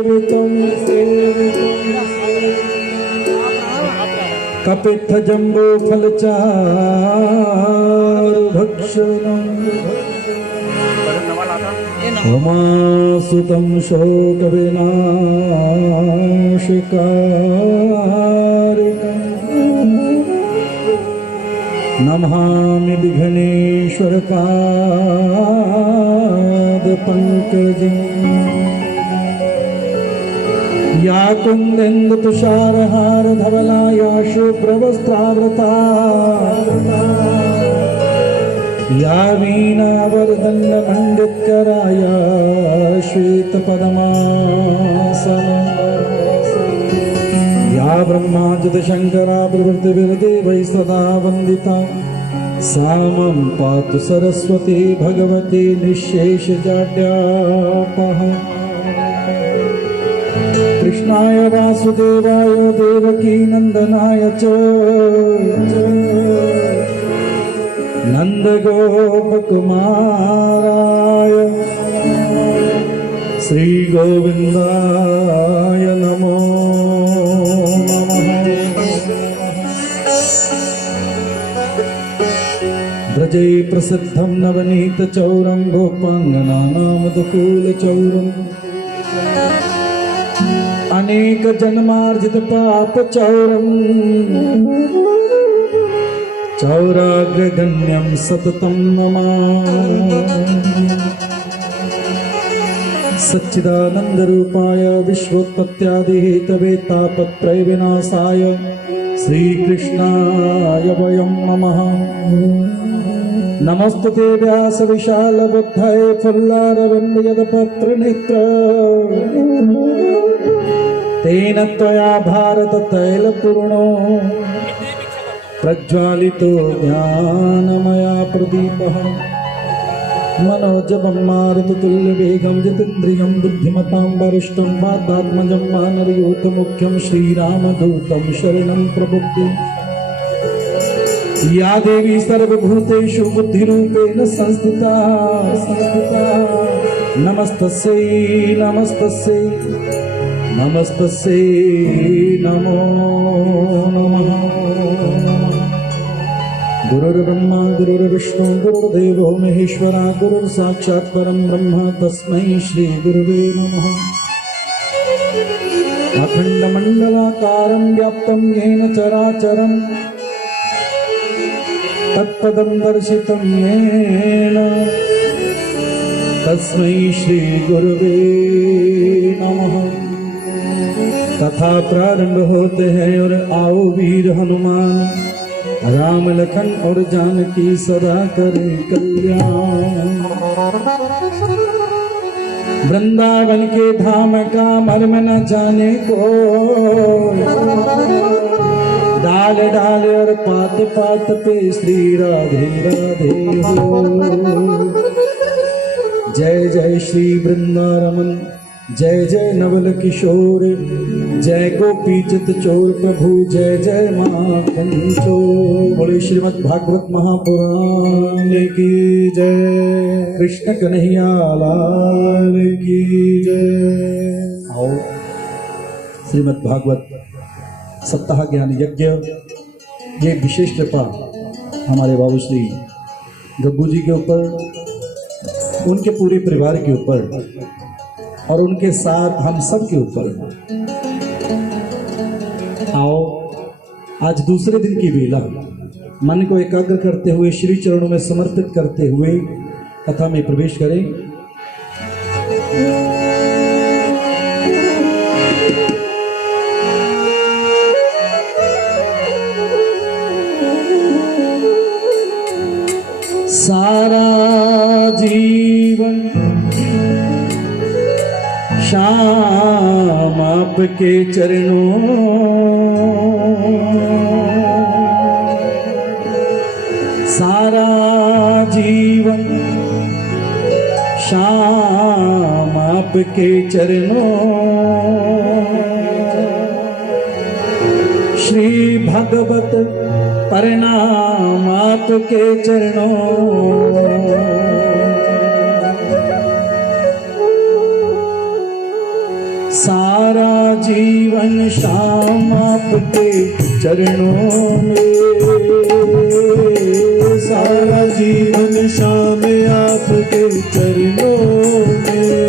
सेवितं कपित्थजम्बो फलचारुभक्षणम् उमासुतं शोकविनाशकारकम् नमामि विघ्नेश्वरपादपङ्कजम् या कुन्देन्दुतुषारहारधवला या शुभ्रवस्त्रावृता या वीणावरदण्डमण्डितकरा या श्वेतपद्मासना या ब्रह्माच्युतशङ्करा प्रभृतिभिर्देवैः सदा वन्दिता सा मम पातु सरस्वती भगवती निःशेषजाड्यापहा कृष्णाय वासुदेवाय देवकी नंदनाय च नंदगोपकुमाराय श्री गोविंदाय नमो नमः। व्रजे प्रसिद्धं नवनीत चौरं गोपांगनानामदकूल चौरम् अनेक जन्मार्जित पाप चौरम् चौराग्रगण्यं सततं नमामि। सच्चिदानन्दरूपाय विश्वोत्पत्त्यादिहेतवे तापत्रयविनाशाय श्रीकृष्णाय वयं नमः। नमस्तुते व्यासविशालबुद्धये फुल्लारविन्दयदपत्रनेत्र तेन त्वया भारततैलपूर्णो प्रज्वालितो ज्ञानमया प्रदीपः मनोजवं मारुततुल्यवेगं जितेन्द्रियं बुद्धिमतां वरिष्ठं वातात्मजं वानरयूथमुख्यं श्रीरामदूतं शरणं प्रपद्ये। या देवी सर्वभूतेषु बुद्धिरूपेण संस्थिता नमस्तस्यै नमस्तस्यै नमस्तस्यै नमो नमः। गुरुर्ब्रह्मा गुरुर्विष्णु गुरुर्देवो महेश्वरा गुरुर्साक्षात् परं ब्रह्म तस्मै श्री गुरुवे नमः। अखण्डमण्डलाकारं व्याप्तं येन चराचरं तत्पदं दर्शितं येन तस्मै श्री गुरुवे नमः। कथा प्रारंभ होते हैं और आओ वीर हनुमान राम लखन और जानकी सदा करे कल्याण। वृंदावन के धाम का मर्म न जाने को डाल डाल और पात पात पे श्री राधे राधे हो। जय जय श्री वृंदारमन जय जय नवल किशोर जय गोपीचित चोर प्रभु जय जय माखन चोर। बोले श्रीमद् भागवत महापुराण की जय। कृष्ण कन्हैया लाल की जय। आओ श्रीमद् भागवत सप्ताह ज्ञान यज्ञ ये विशेष कृपा हमारे बाबू श्री गब्बू जी के ऊपर उनके पूरे परिवार के ऊपर और उनके साथ हम सब के ऊपर। आओ आज दूसरे दिन की वेला मन को एकाग्र करते हुए श्री चरणों में समर्पित करते हुए कथा में प्रवेश करें। सारा जीवन श्याम आपके चरणों सारा जीवन श्याम आपके चरणों श्री भगवत प्रणाम आपके चरणों सारा जीवन श्याम आपके चरणों में, सारा जीवन श्याम आपके चरणों में,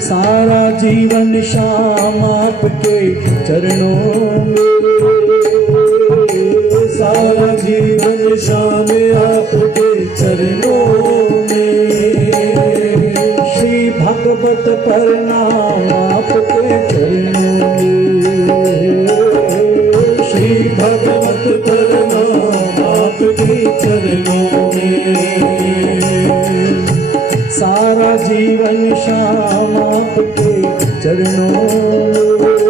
सारा जीवन श्याम आपके चरणों में, सारा जीवन श्याम आपके चरणों में। श्री भगवत प्रणाम आपके चरणों में, श्री भगवत प्रणाम आपके चरणों में, सारा जीवन श्याम आपके चरणों में,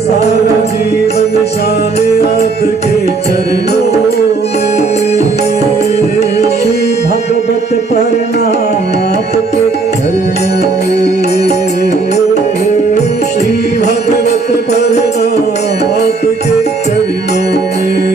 सारा जीवन श्याम आपके चरणों में। श्री भगवत प्रणाम आपके चरणों में, श्री भगवत प्रणाम आपके चरणों में।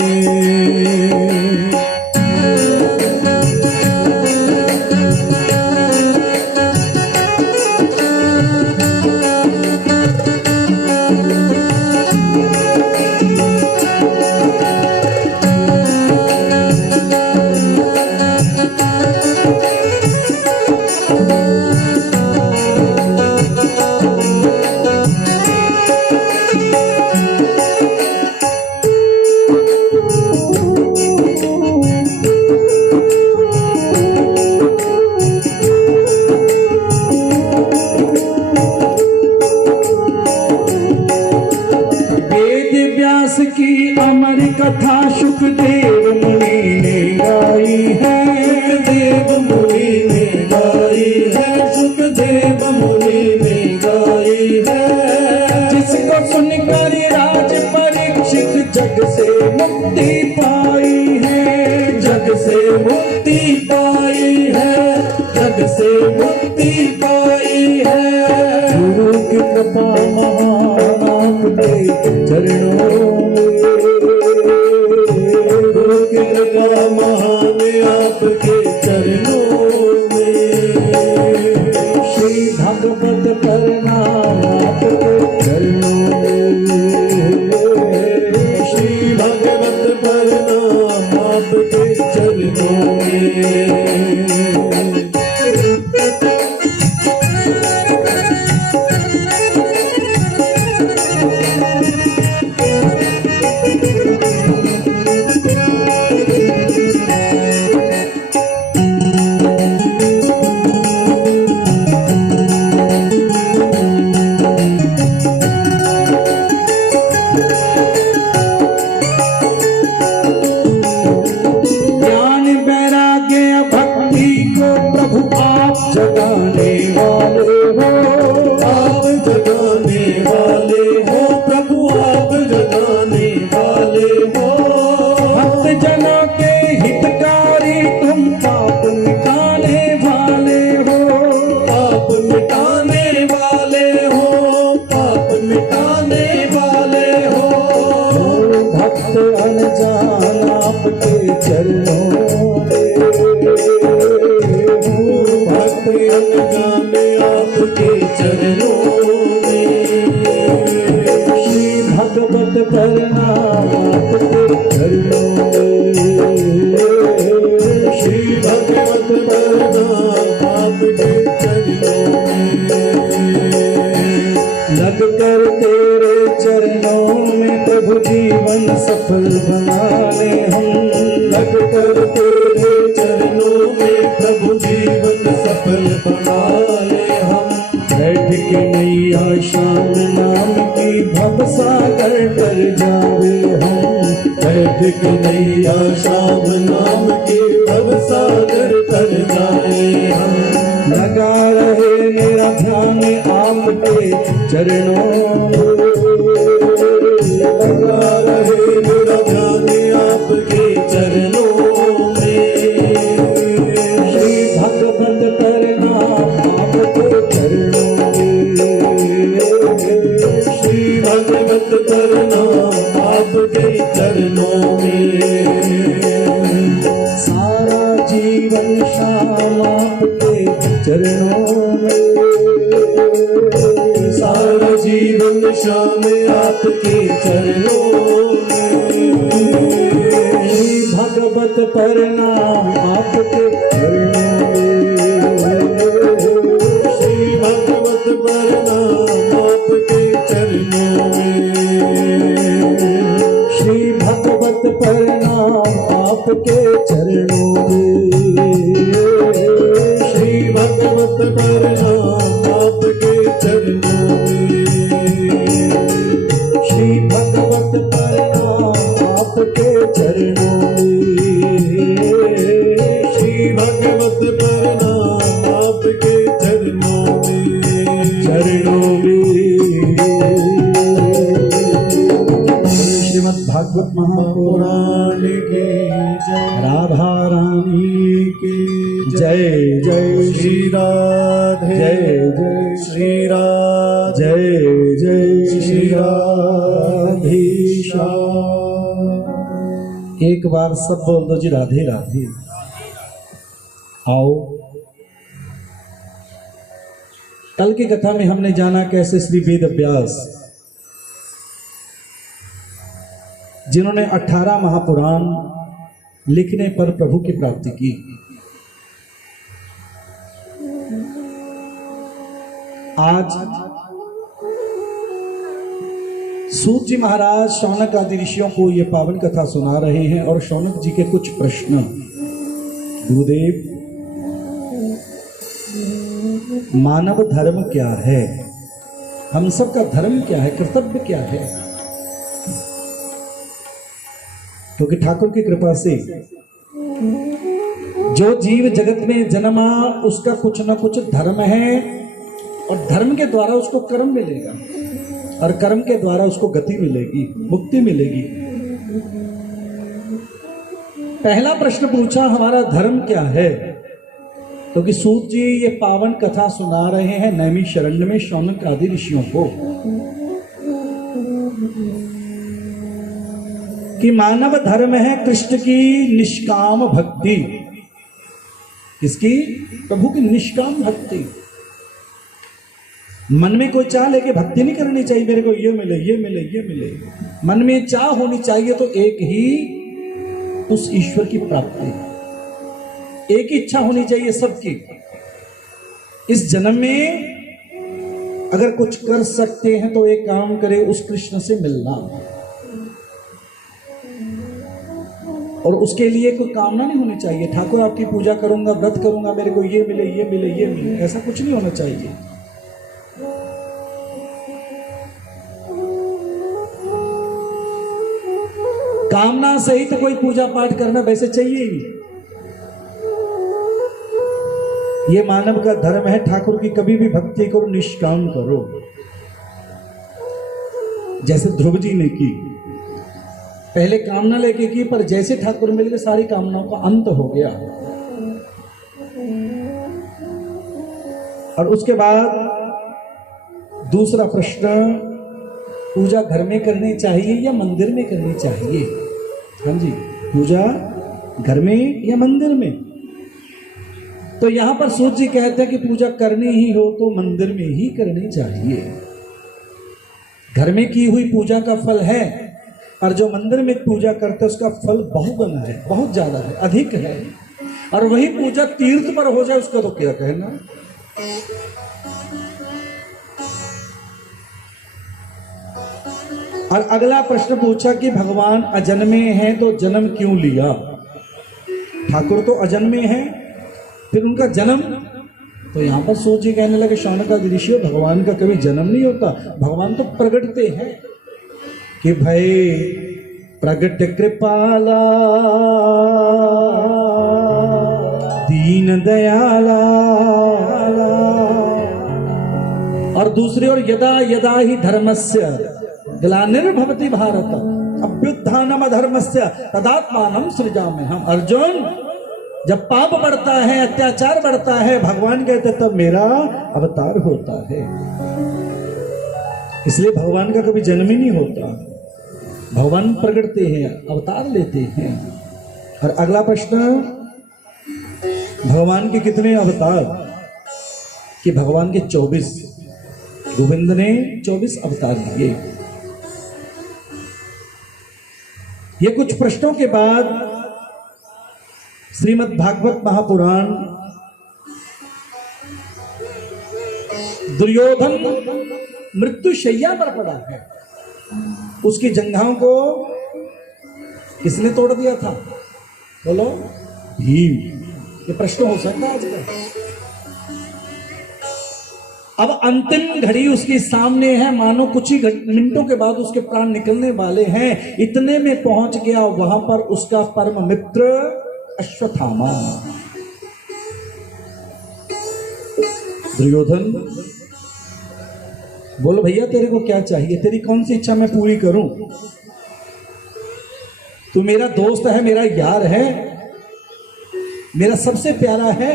की अमर कथा सुखदेव मुनि ने गाई है, सुखदेव मुनि ने गाई है, सुखदेव मुनि ने गाई है। जिसको सुनकर राज परीक्षित जग से मुक्ति पाई है, जग से मुक्ति पाई है, जग से मुक्ति पाई है। गुरु की कृपा महान आपके चरणों में, गुरु की कृपा महान आपके चरणों में। श्री भगवत प्रणाम आपके चरणों में, श्री भगवत प्रणाम आपके चरणों में। जगाने वाले हो, आप जगाने वाले हो प्रभु, आप जगाने वाले हो। भक्त जनों के हितकारी तुम पाप मिटाने वाले हो, पाप मिटाने वाले हो, पाप मिटाने वाले हो। भक्त अनजान आपके चरणों में, भक्त अनजाने आपके चरणों में। श्री भगवत प्रणाम आपके चरणों में, श्री भगवत प्रणाम आपके चरणों में। लग कर तेरे चरणों में प्रभु जीवन सफल बनाने हम, लग कर तेरे चरणों में प्रभु जीवन सफल बना ले हम। बैठ के नैया श्याम नाम की भव सागर कर जावे हम, बैठ के नैया श्याम नाम के भव सागर तर जाए हम। लगा रहे मेरा ध्यान आपके चरणों में, लगा रहे मेरा ध्यान आपके चरणों में। श्री भगवत प्रणाम आपके चरणों में, श्री भगवत प्रणाम आपके चरणों में। सारा जीवन श्याम आपके चरणों में, निशान आपके चरणों में। श्री भगवत प्रणाम आपके चरणों में। श्री भगवत प्रणाम आपके चरणों में। श्री भगवत प्रणाम आपके चरणों में। श्री भगवत प्रणाम आपके चरणों में। श्री भगवत प्रणाम आपके चरणों में। श्री भगवत प्रणाम आपके चरणों में। चरणों में। श्रीमद् भागवत महापुराण के जय। राधा रानी की जय जय श्री राधे जय जय श्री राधे जय जय श्री राधेशा। एक बार सब बोल दो जी राधे राधे। आओ, कल की कथा में हमने जाना कैसे श्री वेद व्यास जिन्होंने 18 महापुराण लिखने पर प्रभु की प्राप्ति की, आज सूत जी महाराज शौनक आदि ऋषियों को ये पावन कथा सुना रहे हैं और शौनक जी के कुछ प्रश्न। गुरुदेव, मानव धर्म क्या है? हम सबका धर्म क्या है? कर्तव्य क्या है? क्योंकि ठाकुर की कृपा से जो जीव जगत में जन्मा उसका कुछ न कुछ धर्म है और धर्म के द्वारा उसको कर्म मिलेगा और कर्म के द्वारा उसको गति मिलेगी, मुक्ति मिलेगी। पहला प्रश्न पूछा, हमारा धर्म क्या है? क्योंकि सूत जी ये पावन कथा सुना रहे हैं नैमिषारण्य में शौनक आदि ऋषियों को कि मानव धर्म है कृष्ण की निष्काम भक्ति। किसकी? प्रभु की निष्काम भक्ति। मन में कोई चाह लेके भक्ति नहीं करनी चाहिए, मेरे को ये मिले ये मिले ये मिले। मन में चाह होनी चाहिए तो एक ही, उस ईश्वर की प्राप्ति। एक ही इच्छा होनी चाहिए सबकी। इस जन्म में अगर कुछ कर सकते हैं तो एक काम करे, उस कृष्ण से मिलना। और उसके लिए कोई कामना नहीं होनी चाहिए, ठाकुर आपकी पूजा करूंगा, व्रत करूंगा, मेरे को ये मिले ये मिले ये मिले, ऐसा कुछ नहीं होना चाहिए। कामना सहित तो कोई पूजा पाठ करना वैसे चाहिए ही। ये मानव का धर्म है, ठाकुर की कभी भी भक्ति करो, निष्काम करो। जैसे ध्रुव जी ने की, पहले कामना लेके की, पर जैसे ठाकुर मिल गए सारी कामनाओं का अंत हो गया। और उसके बाद दूसरा प्रश्न, पूजा घर में करनी चाहिए या मंदिर में करनी चाहिए? हाँ जी, पूजा घर में या मंदिर में? तो यहां पर सूत जी कहते हैं कि पूजा करनी ही हो तो मंदिर में ही करनी चाहिए। घर में की हुई पूजा का फल है और जो मंदिर में पूजा करते हैं उसका फल बहुगुना है, बहुत ज्यादा है, अधिक है। और वही पूजा तीर्थ पर हो जाए उसका तो क्या कहना। और अगला प्रश्न पूछा कि भगवान अजन्मे हैं तो जन्म क्यों लिया? ठाकुर तो अजन्मे हैं, फिर उनका जन्म? तो यहां पर सूत जी कहने लगे, शौनक आदि ऋषियों, भगवान का कभी जन्म नहीं होता, भगवान तो प्रगटते हैं कि भाई प्रगट कृपाला दीन दयाला। और दूसरी ओर यदा यदा ही धर्मस्य ग्लानिर्भवति भारत अभ्युत्थानम अधर्मस्य तदात्मानं सृजाम्यहम्। अर्जुन, जब पाप बढ़ता है, अत्याचार बढ़ता है, भगवान कहते तब मेरा अवतार होता है। इसलिए भगवान का कभी जन्म ही नहीं होता, भगवान प्रगटते हैं, अवतार लेते हैं। और अगला प्रश्न, भगवान के कितने अवतार? कि भगवान के 24। गोविंद ने 24 अवतार लिए। ये कुछ प्रश्नों के बाद श्रीमद् भागवत महापुराण दुर्योधन मृत्युशैया पर पड़ा है, उसकी जंघाओं को किसने तोड़ दिया था? बोलो, भीम। ये प्रश्न हो सकता है आज का। अब अंतिम घड़ी उसके सामने है, मानो कुछ ही मिनटों के बाद उसके प्राण निकलने वाले हैं। इतने में पहुंच गया वहां पर उसका परम मित्र अश्वत्थामा। दुर्योधन, बोलो भैया तेरे को क्या चाहिए? तेरी कौन सी इच्छा मैं पूरी करूं? तू मेरा दोस्त है, मेरा यार है, मेरा सबसे प्यारा है।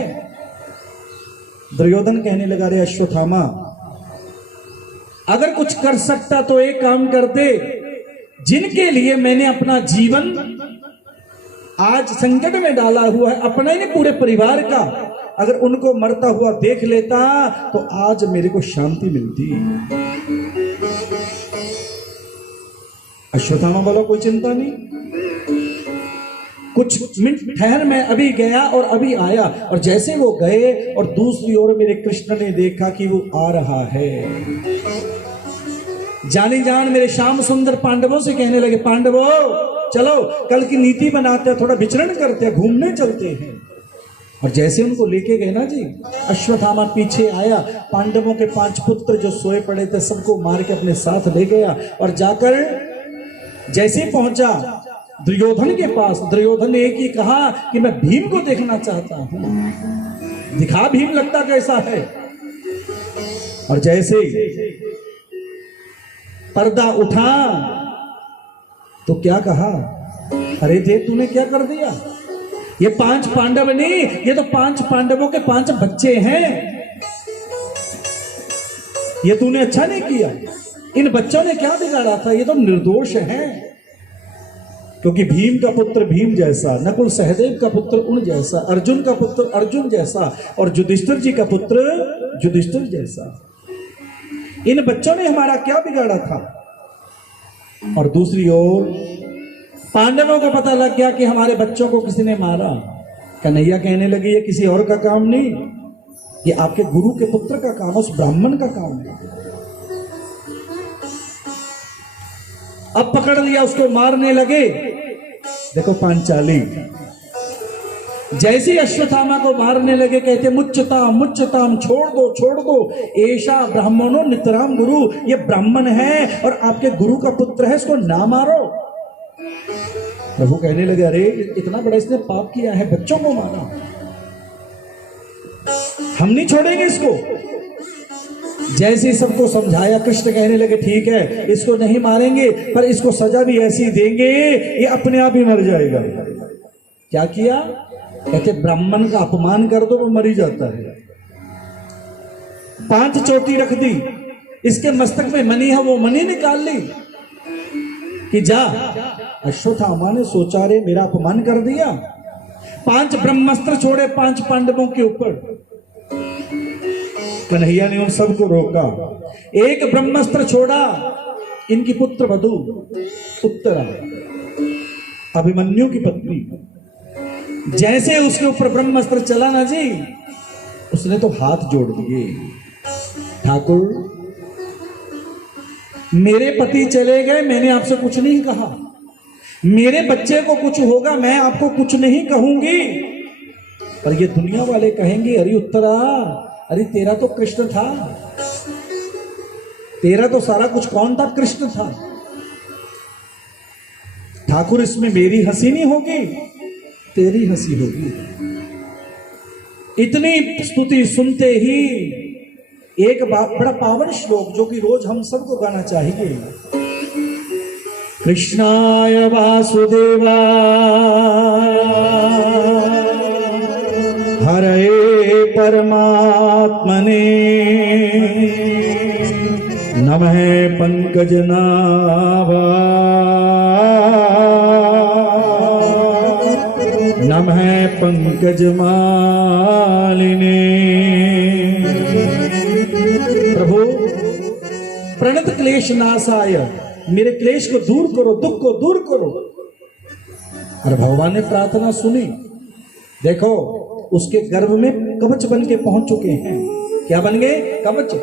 दुर्योधन कहने लगा, रे अश्वत्थामा, अगर कुछ कर सकता तो एक काम कर दे। जिनके लिए मैंने अपना जीवन आज संकट में डाला हुआ है, अपना ही नहीं पूरे परिवार का, अगर उनको मरता हुआ देख लेता तो आज मेरे को शांति मिलती। अश्वत्थामा बोला, कोई चिंता नहीं, कुछ मिनट ठहर, मैं अभी गया और अभी आया। और जैसे वो गए और दूसरी ओर मेरे कृष्ण ने देखा कि वो आ रहा है, जानी जान मेरे श्याम सुंदर पांडवों से कहने लगे, पांडवों चलो कल की नीति बनाते हैं, थोड़ा विचरण करते हैं, घूमने चलते हैं। और जैसे उनको लेके गए ना जी, अश्वत्थामा पीछे आया, पांडवों के 5 पुत्र जो सोए पड़े थे सबको मार के अपने साथ ले गया। और जाकर जैसे पहुंचा दुर्योधन के पास, दुर्योधन ने एक ही कहा कि मैं भीम को देखना चाहता हूं, दिखा भीम लगता कैसा है। और जैसे पर्दा उठा तो क्या कहा, अरे देख तूने क्या कर दिया, ये 5 पांडव नहीं, ये तो 5 पांडवों के 5 बच्चे हैं, ये तूने अच्छा नहीं किया। इन बच्चों ने क्या बिगाड़ा था, ये तो निर्दोष हैं। क्योंकि भीम का पुत्र भीम जैसा, नकुल सहदेव का पुत्र उन जैसा, अर्जुन का पुत्र अर्जुन जैसा, और युधिष्ठिर जी का पुत्र युधिष्ठिर जैसा। इन बच्चों ने हमारा क्या बिगाड़ा था। और दूसरी ओर पांडवों को पता लग गया कि हमारे बच्चों को किसी ने मारा। कन्हैया कहने लगी, ये किसी और का काम नहीं, ये आपके गुरु के पुत्र का काम, उस ब्राह्मण का काम है। अब पकड़ लिया, उसको मारने लगे। देखो पांचाली, जैसे अश्वत्थामा को मारने लगे कहते, मुच्यताम मुच्यताम, छोड़ दो छोड़ दो, ऐशा ब्राह्मणों नितराम गुरु, ये ब्राह्मण है और आपके गुरु का पुत्र है, इसको ना मारो। प्रभु कहने लगे, अरे इतना बड़ा इसने पाप किया है, बच्चों को मारा, हम नहीं छोड़ेंगे इसको। जैसे सबको समझाया, कृष्ण कहने लगे, ठीक है इसको नहीं मारेंगे, पर इसको सजा भी ऐसी देंगे ये अपने आप ही मर जाएगा। क्या किया, कहते ब्राह्मण का अपमान कर दो वो मर ही जाता है। 5 चोटी रख दी, इसके मस्तक में मणि है, वो मणि निकाल ली कि जा। अश्वत्थामा ने सोचा, रे मेरा अपमान कर दिया। 5 ब्रह्मास्त्र छोड़े 5 पांडवों के ऊपर। कन्हैया ने उन सबको रोका। एक ब्रह्मास्त्र छोड़ा, इनकी पुत्र वधू उत्तरा, अभिमन्यु की पत्नी, जैसे उसके ऊपर ब्रह्मास्त्र चला ना जी, उसने तो हाथ जोड़ दिए। ठाकुर, मेरे पति चले गए, मैंने आपसे कुछ नहीं कहा, मेरे बच्चे को कुछ होगा मैं आपको कुछ नहीं कहूंगी, पर ये दुनिया वाले कहेंगे, अरे उत्तरा, अरे तेरा तो कृष्ण था, तेरा तो सारा कुछ कौन था, कृष्ण था। ठाकुर, इसमें मेरी हंसी नहीं होगी, तेरी हंसी होगी। इतनी स्तुति सुनते ही एक बड़ा पावन श्लोक जो कि रोज हम सबको गाना चाहिए, कृष्णाय वासुदेवा हरे परमात्मने नमः पंकजनाभा नमः पंकजमालिने। प्रभु प्रणत क्लेश नाशाय, मेरे क्लेश को दूर करो, दुख को दूर करो। और भगवान ने प्रार्थना सुनी। देखो उसके गर्भ में कवच बन के पहुंच चुके हैं। क्या बन गए? कवच।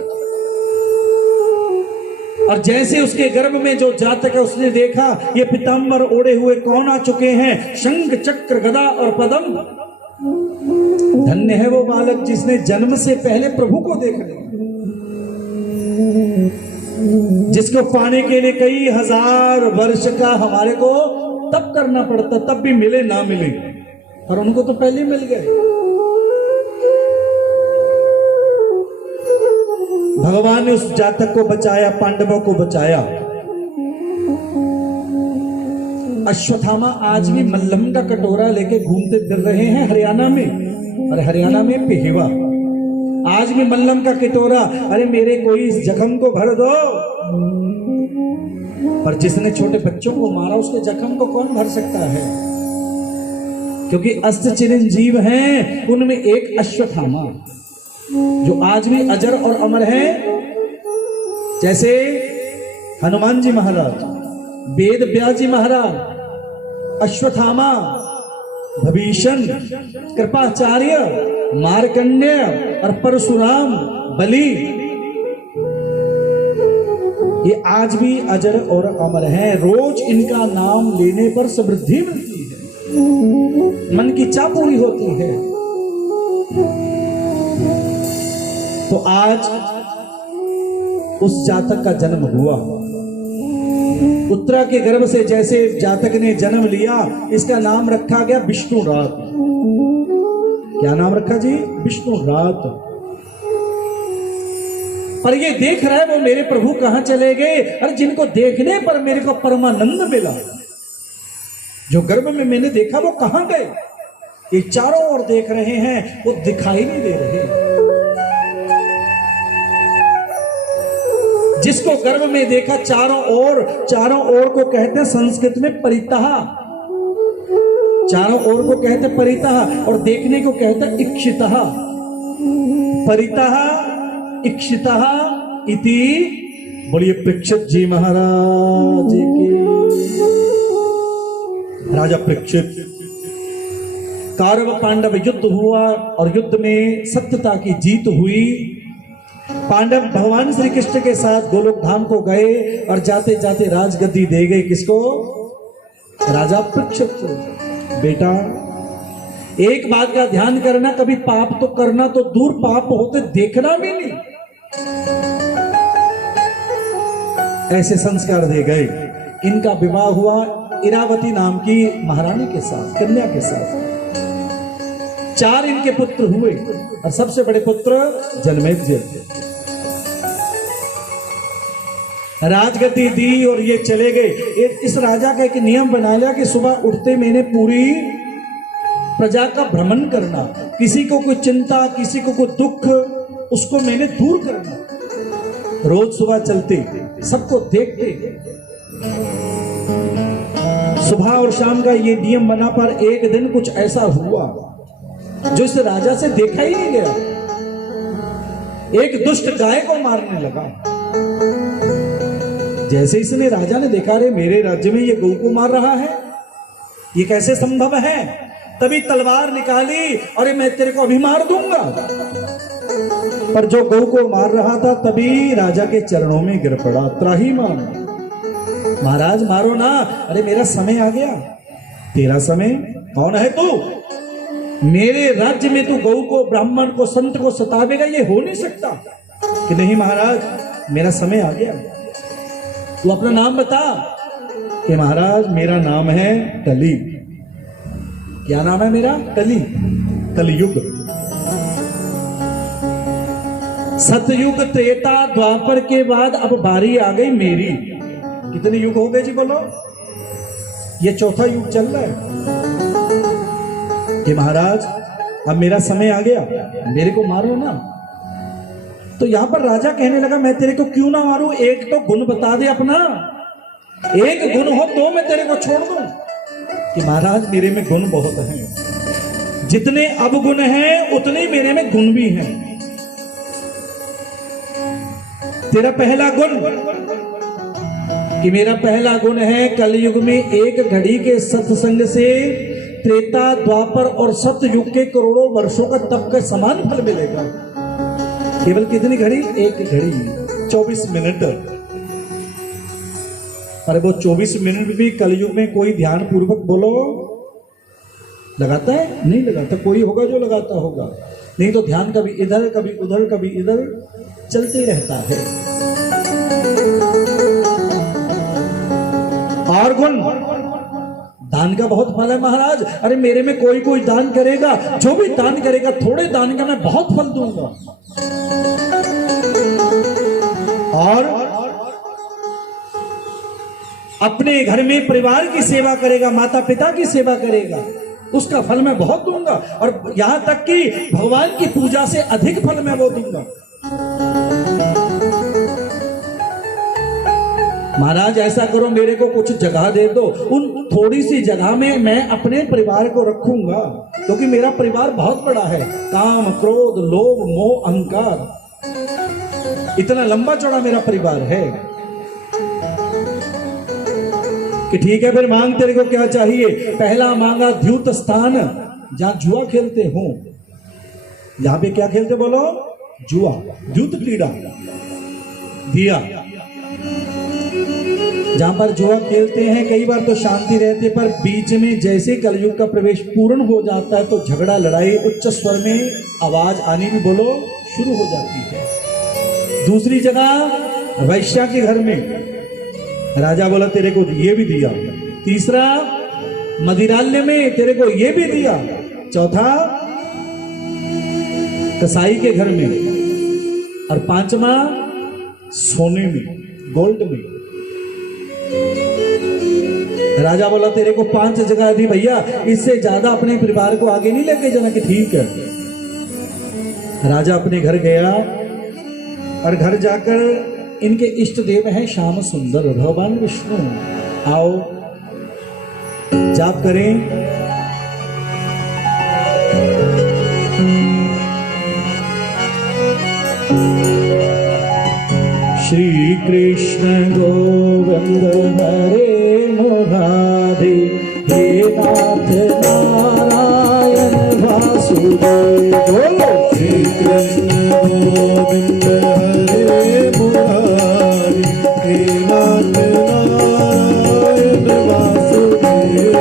और जैसे उसके गर्भ में जो जातक है उसने देखा ये पीतांबर ओढ़े हुए कौन आ चुके हैं? शंख चक्र गदा और पद्म। धन्य है वो बालक जिसने जन्म से पहले प्रभु को देख लिया, जिसको पाने के लिए कई हजार वर्ष का हमारे को तब करना पड़ता, तब भी मिले ना मिले, और उनको तो पहले मिल गए। भगवान ने उस जातक को बचाया, पांडवों को बचाया। अश्वत्थामा आज भी मल्लम का कटोरा लेके घूमते फिर रहे हैं हरियाणा में, और हरियाणा में पिहिवा। आज भी मल्लम का कटोरा, अरे मेरे कोई इस जख्म को भर दो। पर जिसने छोटे बच्चों को मारा उसके जख्म को कौन भर सकता है? क्योंकि अष्ट चिरंजीव हैं, उनमें एक अश्वत्थामा जो आज भी अजर और अमर है। जैसे हनुमान जी महाराज, वेद व्यास जी महाराज, अश्वत्थामा, भीषण, कृपाचार्य, मार्कंडेय और परशुराम, बलि, ये आज भी अजर और अमर हैं। रोज इनका नाम लेने पर समृद्धि मिलती है, मन की इच्छा पूरी होती है। तो आज उस जातक का जन्म हुआ। उत्तरा के गर्भ से जैसे जातक ने जन्म लिया, इसका नाम रखा गया विष्णुरात। क्या नाम रखा जी? विष्णुरात। पर ये देख रहा है वो मेरे प्रभु कहां चले गए, और जिनको देखने पर मेरे को परमानंद मिला, जो गर्भ में मैंने देखा वो कहां गए? ये चारों ओर देख रहे हैं, वो दिखाई नहीं दे रहे। जिसको गर्भ में देखा चारों ओर को कहते हैं संस्कृत में परितः। चारों ओर को कहते हैं परितः, और देखने को कहते हैं इक्षितः। परितः इक्षितः इति। बोलिए परीक्षित जी महाराज की। राजा परीक्षित, कौरव पांडव युद्ध हुआ और युद्ध में सत्यता की जीत हुई। पांडव भगवान श्री कृष्ण के साथ गोलोक धाम को गए और जाते जाते राजगद्दी दे गए। किसको? राजा परीक्षित को। बेटा एक बात का ध्यान करना, कभी पाप तो करना तो दूर, पाप होते देखना भी नहीं। ऐसे संस्कार दे गए। इनका विवाह हुआ इरावती नाम की महारानी के साथ, कन्या के साथ। 4 इनके पुत्र हुए, और सबसे बड़े पुत्र जन्मेजय। राजगद्दी दी और ये चले गए। इस राजा का एक नियम बना लिया कि सुबह उठते मैंने पूरी प्रजा का भ्रमण करना, किसी को कोई चिंता, किसी को कोई दुख, उसको मैंने दूर करना। रोज सुबह चलते, सबको देखते। सुबह और शाम का ये नियम बना, पर एक दिन कुछ ऐसा हुआ जो इस राजा से देखा ही नहीं गया। एक दुष्ट गाय को मारने लगा। जैसे इसने राजा ने देखा, रे मेरे राज्य में ये गौ को मार रहा है, ये कैसे संभव है? तभी तलवार निकाली, अरे मैं तेरे को अभी मार दूंगा। पर जो गौ को मार रहा था तभी राजा के चरणों में गिर पड़ा, त्राहिमाम, महाराज मारो ना। अरे मेरा समय आ गया। तेरा समय? कौन है तू? मेरे राज्य में तू गौ को, ब्राह्मण को, संत को सतावेगा? ये हो नहीं सकता। कि नहीं महाराज, मेरा समय आ गया। तू अपना नाम बता। कि महाराज मेरा नाम है कली। क्या नाम है मेरा? कली। कलयुग। सतयुग, त्रेता, द्वापर के बाद अब बारी आ गई मेरी। कितने युग हो गए जी बोलो? ये चौथा युग चल रहा है। कि महाराज अब मेरा समय आ गया, मेरे को मारो ना। तो यहां पर राजा कहने लगा, मैं तेरे को क्यों ना मारूं? एक तो गुण बता दे अपना, एक गुण हो तो मैं तेरे को छोड़ दूं। कि महाराज मेरे में गुण बहुत हैं, जितने अवगुण हैं उतने मेरे में गुण भी हैं। तेरा पहला गुण कि मेरा पहला गुण है कलयुग में एक घड़ी के सत्संग से त्रेता द्वापर और सतयुग के करोड़ों वर्षों का तप का समान फल मिलेगा। केवल कितनी घड़ी? एक घड़ी 24 मिनट। अरे वो 24 मिनट भी कलयुग में कोई ध्यान पूर्वक बोलो लगाता है? नहीं लगाता। कोई होगा जो लगाता होगा, नहीं तो ध्यान कभी इधर कभी उधर कभी इधर चलते रहता है। और गुण दान का बहुत फल है महाराज। अरे मेरे में कोई कोई दान करेगा, जो भी दान करेगा थोड़े दान का मैं बहुत फल दूंगा। और अपने घर में परिवार की सेवा करेगा, माता पिता की सेवा करेगा, उसका फल मैं बहुत दूंगा। और यहां तक कि भगवान की पूजा से अधिक फल मैं वो दूंगा। महाराज ऐसा करो, मेरे को कुछ जगह दे दो, उन थोड़ी सी जगह में मैं अपने परिवार को रखूंगा, क्योंकि मेरा परिवार बहुत बड़ा है। काम, क्रोध, लोभ, मोह, अहंकार, इतना लंबा चौड़ा मेरा परिवार है कि ठीक है फिर मांग, तेरे को क्या चाहिए? पहला मांगा द्यूत स्थान, जहां जुआ खेलते हो। यहां पे क्या खेलते बोलो? जुआ, द्यूत क्रीड़ा दिया। जहां पर जुआ खेलते हैं कई बार तो शांति रहती है, पर बीच में जैसे कलयुग का प्रवेश पूर्ण हो जाता है तो झगड़ा, लड़ाई, उच्च स्वर में आवाज आनी भी बोलो शुरू हो जाती है। दूसरी जगह वैश्या के घर में राजा बोला तेरे को ये भी दिया। तीसरा मदिरालय में तेरे को ये भी दिया। चौथा कसाई के घर में। और पांचवा सोने में, गोल्ड में। राजा बोला तेरे को 5 जगह दी भैया, इससे ज्यादा अपने परिवार को आगे नहीं लेके जाना। कि ठीक है। राजा अपने घर गया और घर जाकर इनके इष्ट देव हैं श्याम सुंदर भगवान विष्णु। आओ जाप करें। श्री कृष्ण गोविंद हरे मुरारी, हे नाथ नारायण वासुदेव। बोलो श्री कृष्ण गोविंद हरे मुरारी, हे नाथ नारायण वासुदेव।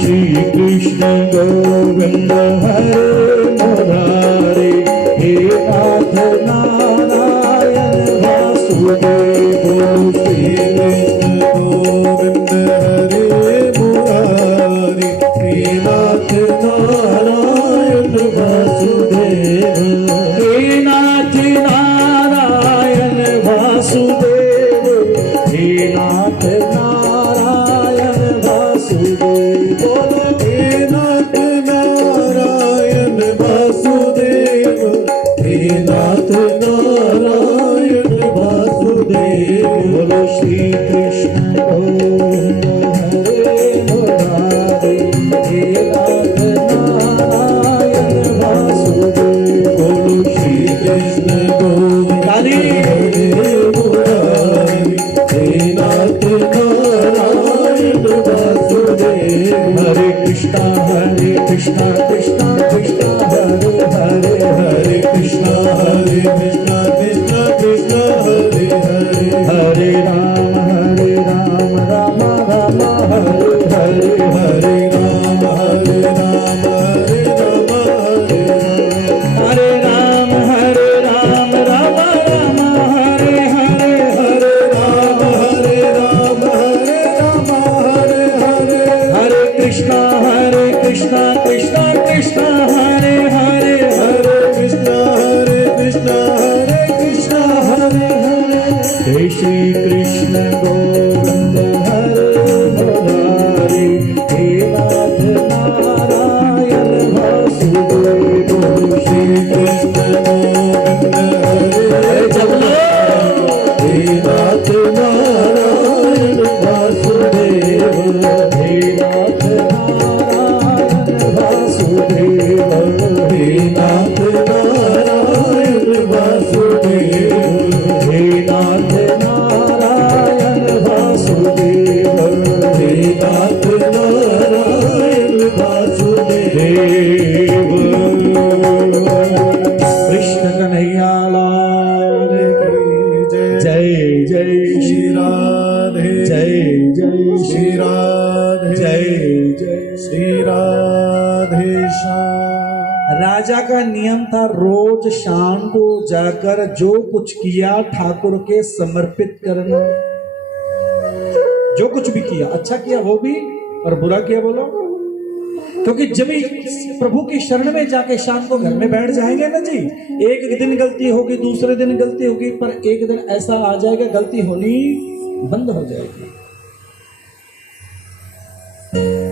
श्री कृष्ण गोविंद हरे मुरारी, हे नाथ नारायण वासुदेव। श्री कृष्ण गोविंद हरे मुरारी, हे नाथ नारायण वासुदेव। हे नाथ नारायण वासुदेव, हे नाथ नारायण वासुदेव। बोलो हे नाथ नारायण वासुदेव, हे नाथ नारायण वासुदेव। बोलो श्री कृष्ण गोविंद हरे मुरारी, हे नाथ नारायण वासुदेव। बोलो श्री कृष्ण गोविंद काली हरे मुरारी, हे नाथ नारायण वासुदेव। हरे कृष्णा कृष्णा कृष्णा हरे हरे। हरे कृष्णा कृष्णा कृष्णा हरे हरे। हरे राम राम राम हरे हरे। हरे राम हरे राम हरे राम हरे राम। हरे राम राम राम हरे हरे। हरे राम हरे राम हरे राम हरे हरे। हरे कृष्णा कृष्णा कृष्णा हरे हरे। हरे कृष्णा हरे हरे। हे श्री कृष्ण गोविंद हरे मुरारी, हे नाथ नारायण वासुदेव। श्री कृष्ण गोविंद हरे हे नाथ नारायण वासुदेव। हे नाथ नारायण वासुदेव। हे नाथ नारायण वासुदेव। हे नाथ था रोज शाम को जाकर जो कुछ किया ठाकुर के समर्पित करना। जो कुछ भी किया, अच्छा किया वो भी और बुरा किया बोलो। क्योंकि जब भी प्रभु की शरण में जाके शाम को घर में बैठ जाएंगे ना जी, एक दिन गलती होगी, दूसरे दिन गलती होगी, पर एक दिन ऐसा आ जाएगा गलती होनी बंद हो जाएगी।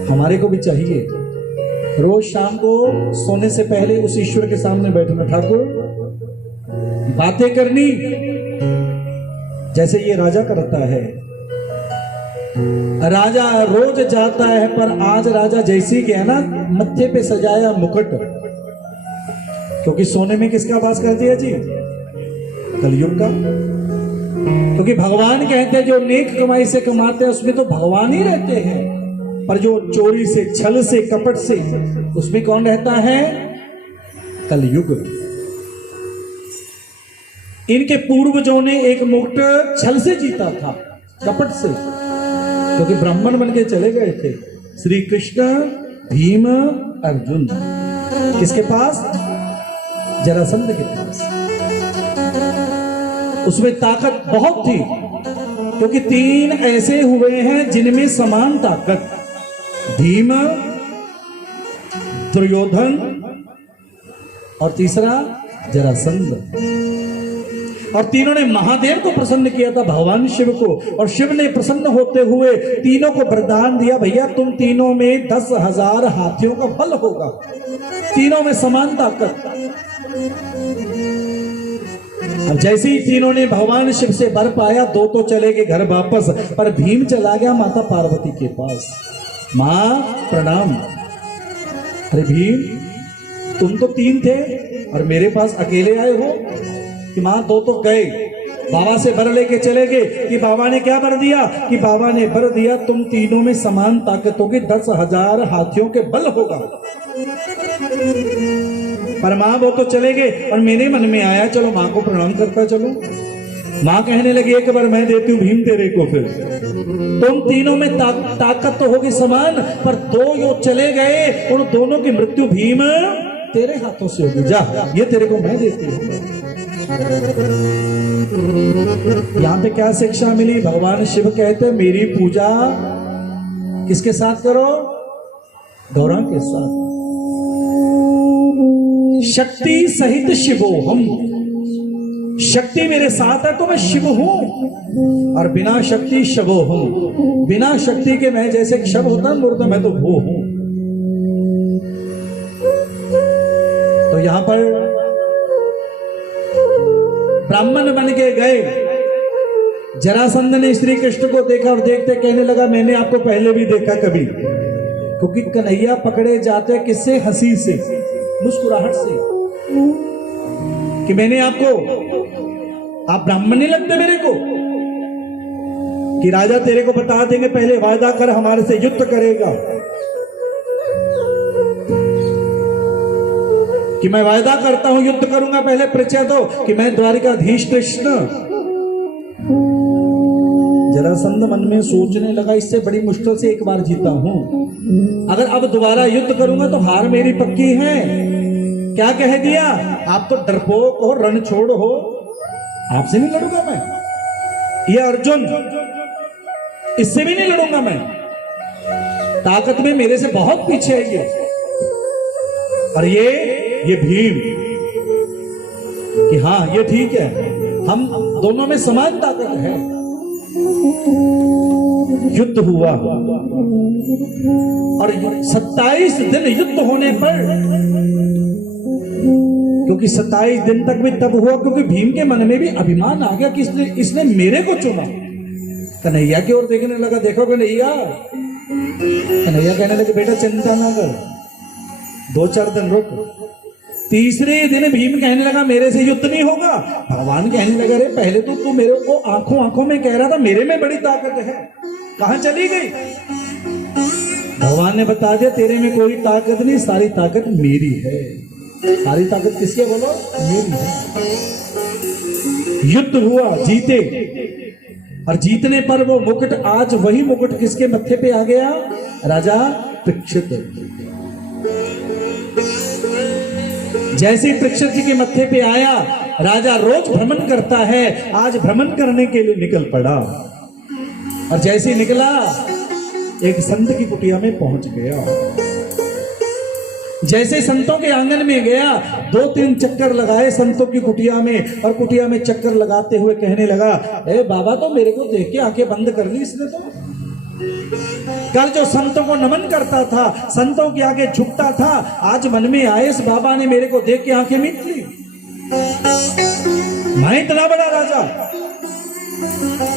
हमारे को भी चाहिए रोज शाम को सोने से पहले उस ईश्वर के सामने बैठना, ठाकुर बातें करनी, जैसे ये राजा करता है। राजा रोज जाता है, पर आज राजा जैसी गया ना, मत्थे पे सजाया मुकुट, क्योंकि सोने में किसका वास कर दिया जी? कलयुग का। क्योंकि भगवान कहते हैं जो नेक कमाई से कमाते हैं उसमें तो भगवान ही रहते हैं, पर जो चोरी से, छल से, कपट से, उसमें कौन रहता है? कलयुग। इनके पूर्वजों ने एक मुकुट छल से जीता था, कपट से, क्योंकि ब्राह्मण बन के चले गए थे। श्री कृष्ण, भीम, अर्जुन किसके पास? जरासंध के पास। उसमें ताकत बहुत थी, क्योंकि तीन ऐसे हुए हैं जिनमें समान ताकत, भीम, दुर्योधन और तीसरा जरासंध। और तीनों ने महादेव को प्रसन्न किया था, भगवान शिव को, और शिव ने प्रसन्न होते हुए तीनों को वरदान दिया, भैया तुम तीनों में 10,000 हाथियों का बल होगा, तीनों में समान ताकत। अब जैसे ही तीनों ने भगवान शिव से वर पाया, दो तो चले गए घर वापस, पर भीम चला गया माता पार्वती के पास। मां प्रणाम। अरे भीम, तुम तो तीन थे और मेरे पास अकेले आए हो? कि मां दो तो गए, बाबा से वर लेके चले गए। कि बाबा ने क्या वर दिया? कि बाबा ने वर दिया तुम तीनों में समान ताकत होगी, 10,000 हाथियों के बल होगा। पर मां वो तो चले गए, और मेरे मन में आया चलो मां को प्रणाम करता चलो। मां कहने लगी एक बार मैं देती हूं भीम तेरे को, फिर तुम तीनों में ताकत तो होगी समान, पर दो जो चले गए उन दोनों की मृत्यु भीम तेरे हाथों से होगी। जा, ये तेरे को मैं देती हूं। यहां पे क्या शिक्षा मिली? भगवान शिव कहते मेरी पूजा किसके साथ करो? गौरा के साथ। शक्ति सहित शिवो हम, शक्ति मेरे साथ है तो मैं शिव हूं, और बिना शक्ति शवो हूं। बिना शक्ति के मैं जैसे शव होता मूर्त, मैं तो वो हूं। तो यहां पर ब्राह्मण बन के गए। जरासंध ने श्री कृष्ण को देखा और देखते कहने लगा मैंने आपको पहले भी देखा कभी, क्योंकि कन्हैया पकड़े जाते किससे? हंसी से, मुस्कुराहट से, कि मैंने आपको, आप ब्राह्मण नहीं लगते मेरे को? कि राजा तेरे को बता देंगे, पहले वायदा कर हमारे से युद्ध करेगा। कि मैं वायदा करता हूं युद्ध करूंगा, पहले परिचय दो कि मैं द्वारिकाधीश कृष्ण। जरासंध मन में सोचने लगा इससे बड़ी मुश्किल से एक बार जीता हूं, अगर अब दोबारा युद्ध करूंगा तो हार मेरी पक्की है। क्या कह दिया? आप तो डरपोक हो, रणछोड़ हो, आपसे नहीं लड़ूंगा मैं। ये अर्जुन, इससे भी नहीं लड़ूंगा मैं, ताकत में मेरे से बहुत पीछे है ये। और ये भीम, कि हाँ ये ठीक है, हम दोनों में समान ताकत है। युद्ध हुआ और 27 दिन युद्ध होने पर, क्योंकि 27 दिन तक भी तब हुआ क्योंकि भीम के मन में भी अभिमान आ गया कि इसने मेरे को चुना। कन्हैया की ओर देखने लगा, देखो कन्हैया। कन्हैया कहने लगे बेटा चिंता ना कर, 2-4 दिन रुक। तीसरे दिन भीम कहने लगा मेरे से युद्ध नहीं होगा। भगवान कहने लगा अरे पहले तो तू मेरे को आंखों आंखों में कह रहा था मेरे में बड़ी ताकत है, कहां चली गई? भगवान ने बता दिया तेरे में कोई ताकत नहीं, सारी ताकत मेरी है। सारी ताकत किसकी है बोलो? मेरी है। युद्ध हुआ, जीते, और जीतने पर वो मुकुट, आज वही मुकुट किसके मत्थे पे आ गया? राजा परीक्षित। जैसे ही परीक्षित जी के मत्थे पे आया, राजा रोज भ्रमण करता है, आज भ्रमण करने के लिए निकल पड़ा। और जैसे ही निकला, एक संत की कुटिया में पहुंच गया। जैसे संतों के आंगन में गया, 2-3 चक्कर लगाए संतों की कुटिया में, और कुटिया में चक्कर लगाते हुए कहने लगा, ए बाबा, तो मेरे को देख के आंखें बंद कर ली इसने तो। कल जो संतों को नमन करता था, संतों के आगे झुकता था, आज मन में आए इस बाबा ने मेरे को देख के आंखें मीट ली। मैं इतना बड़ा राजा,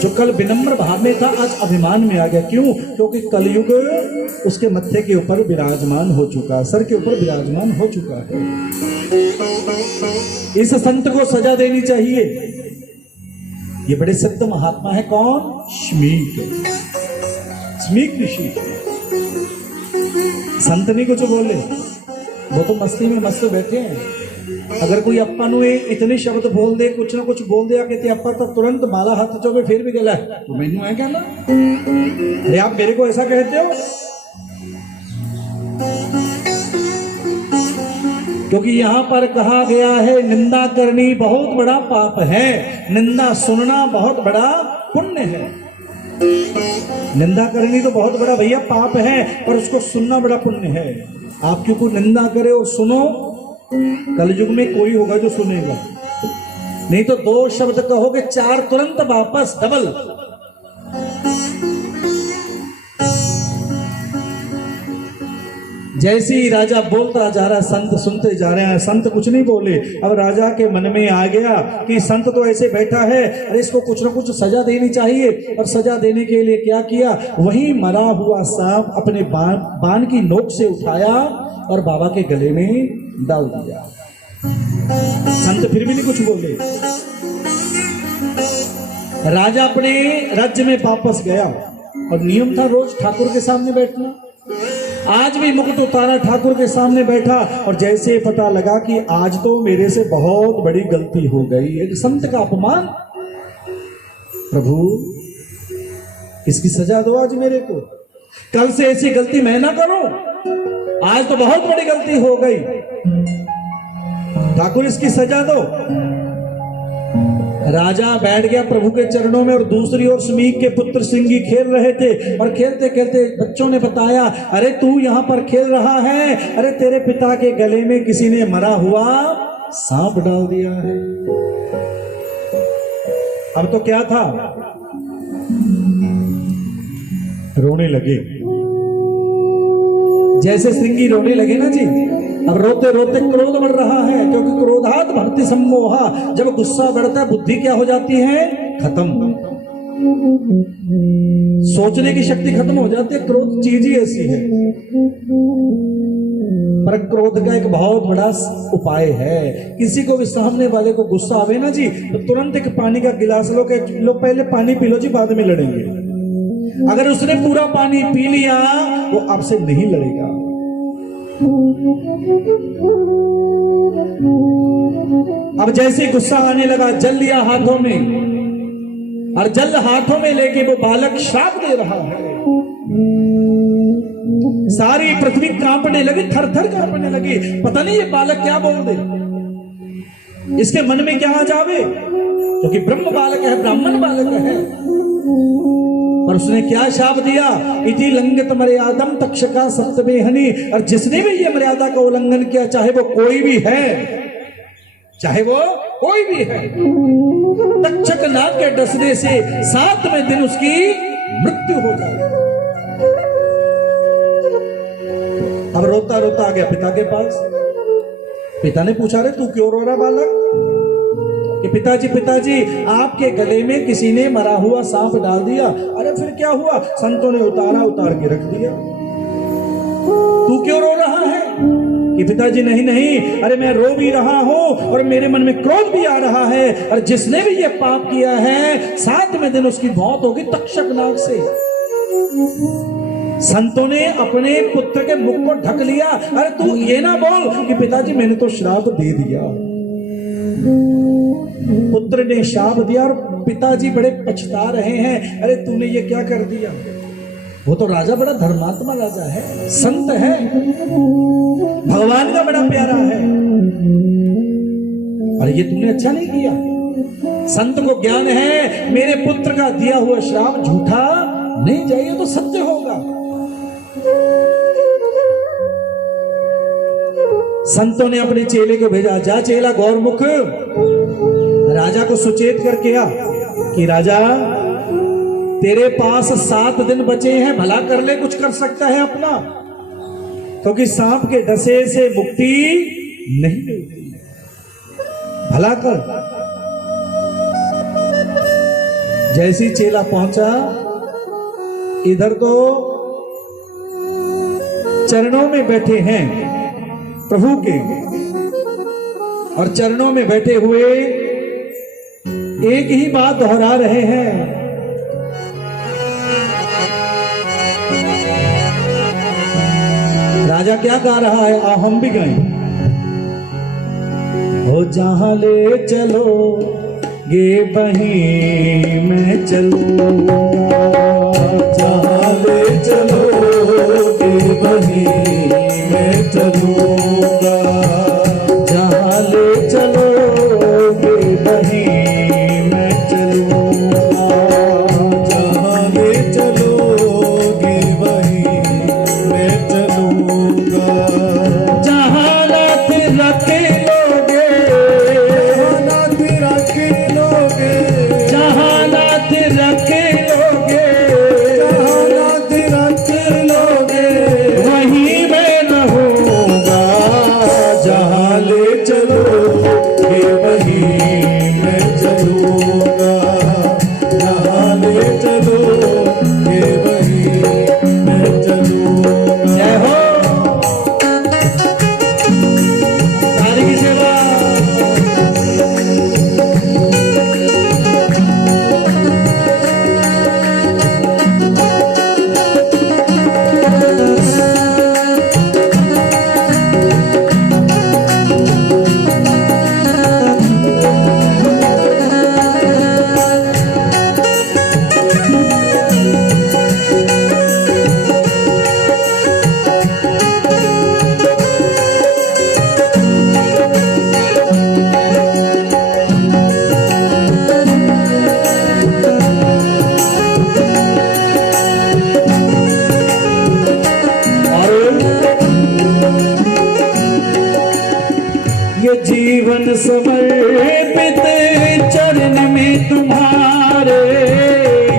जो कल विनम्र भाव में था, आज अभिमान में आ गया। क्यों? क्योंकि कलयुग उसके मत्थे के ऊपर विराजमान हो चुका, सर के ऊपर विराजमान हो चुका है। इस संत को सजा देनी चाहिए। ये बड़े सिद्ध महात्मा है। कौन? श्मीक, स्मीक ऋषि। संत नहीं कुछ बोले, वो तो मस्ती में मस्त बैठे हैं। अगर कोई अप्पा नु इतने शब्द बोल दे, कुछ ना कुछ बोल दिया, कहते अप्पा तो तुरंत माला हाथ चोगे फिर भी गला है, तो मैनू है क्या ना? अरे आप मेरे को ऐसा कहते हो? क्योंकि यहां पर कहा गया है, निंदा करनी बहुत बड़ा पाप है, निंदा सुनना बहुत बड़ा पुण्य है। निंदा करनी तो बहुत बड़ा भैया पाप है, पर उसको सुनना बड़ा पुण्य है। आप क्यों को निंदा करे और सुनो, कलयुग में कोई होगा जो सुनेगा। नहीं तो 2 शब्द कहोगे, 4 तुरंत वापस डबल। जैसे ही राजा बोलता जा रहा, संत सुनते जा रहे हैं। संत कुछ नहीं बोले। अब राजा के मन में आ गया कि संत तो ऐसे बैठा है, अरे इसको कुछ ना कुछ सजा देनी चाहिए। और सजा देने के लिए क्या किया, वही मरा हुआ सांप अपने बाण की नोक से उठाया और बाबा के गले में डाल दिया। संत फिर भी नहीं कुछ बोले। राजा अपने राज्य में वापस गया, और नियम था रोज ठाकुर के सामने बैठना। आज भी मुकुट उतारा, ठाकुर के सामने बैठा, और जैसे पता लगा कि आज तो मेरे से बहुत बड़ी गलती हो गई, एक संत का अपमान, प्रभु इसकी सजा दो आज मेरे को, कल से ऐसी गलती मैं ना करूं, आज तो बहुत बड़ी गलती हो गई, ठाकुर इसकी सजा दो। राजा बैठ गया प्रभु के चरणों में, और दूसरी ओर स्मीक के पुत्र सिंगी खेल रहे थे। और खेलते खेलते बच्चों ने बताया, अरे तू यहाँ पर खेल रहा है, अरे तेरे पिता के गले में किसी ने मरा हुआ सांप डाल दिया है। अब तो क्या था, रोने लगे। जैसे सिंगी रोने लगे ना जी, अब रोते रोते क्रोध बढ़ रहा है, क्योंकि क्रोधात भक्ति सम्मोहा, जब गुस्सा बढ़ता है बुद्धि क्या हो जाती है, खत्म, सोचने की शक्ति खत्म हो जाती है। क्रोध चीज ही ऐसी है। पर क्रोध का एक बहुत बड़ा उपाय है। किसी को भी सामने वाले को गुस्सा आवे ना जी, तो तुरंत एक पानी का गिलास लो, के लो पहले पानी पी लो जी, बाद में लड़ेंगे। अगर उसने पूरा पानी पी लिया, वो आपसे नहीं लड़ेगा। अब जैसे गुस्सा आने लगा, जल लिया हाथों में, और जल हाथों में लेके वो बालक श्राप दे रहा है। सारी पृथ्वी कांपने लगी, थर थर कांपने लगी। पता नहीं ये बालक क्या बोल दे, इसके मन में क्या आ जावे, क्योंकि ब्रह्म बालक है, ब्राह्मण बालक है। और उसने क्या शाप दिया, इति लंघित मर्यादम तक्षका सप्तमेहनि। और जिसने भी ये मर्यादा का उल्लंघन किया, चाहे वो कोई भी है, चाहे वो कोई भी है, तक्षक नाग के डसने से 7वें दिन उसकी मृत्यु हो जाए। अब रोता रोता आ गया पिता के पास। पिता ने पूछा, रे तू क्यों रो रहा बालक? कि पिताजी आपके गले में किसी ने मरा हुआ सांप डाल दिया। अरे फिर क्या हुआ? संतों ने उतार के रख दिया। तू क्यों रो रहा है? कि पिताजी नहीं, अरे मैं रो भी रहा हूं और मेरे मन में क्रोध भी आ रहा है, और जिसने भी ये पाप किया है 7वें दिन उसकी मौत होगी तक्षक नाग से। संतों ने अपने पुत्र के मुख को ढक लिया। अरे तू ये ना बोल कि पिताजी मैंने तो श्राप दे दिया। पुत्र ने शाप दिया और पिताजी बड़े पछता रहे हैं, अरे तूने ये क्या कर दिया। वो तो राजा बड़ा धर्मात्मा राजा है, संत है, भगवान का बड़ा प्यारा है। अरे ये तुमने अच्छा नहीं किया। संत को ज्ञान है मेरे पुत्र का दिया हुआ श्राप झूठा नहीं जाइए तो सत्य होगा। संतों ने अपने चेले को भेजा, जा चेला गौरमुख राजा को सुचेत कर किया कि राजा तेरे पास 7 दिन बचे हैं, भला कर ले, कुछ कर सकता है अपना, क्योंकि सांप के डसे से मुक्ति नहीं मिलती, भला कर। जैसी चेला पहुंचा, इधर तो चरणों में बैठे हैं प्रभु के, और चरणों में बैठे हुए एक ही बात दोहरा रहे हैं, राजा क्या गा रहा है, आ हम भी गए। हो जहां ले चलो गे बहीं मैं चलूंगा, जहाँ ले चलोगे वहीं मैं चलूंगा, जहां ले चलोगे बहीं मैं चलूंगा, जहाँ ले चलोगे वहीं मैं चलूंगा, जहां लात रखे लोगे, नाथ रख लोगे, जहां लात रखे लोगे, जहाँ नाथ रख लोगे, वहीं मैं रहूंगा, जहाँ ले चलोगे वहीं मैं चलूंगा, जहाँ ले चलोगे वहीं मैं चलूंगा। जय हो सारी की सेवा। ये जीवन समर्पित चरण में तुम्हारे,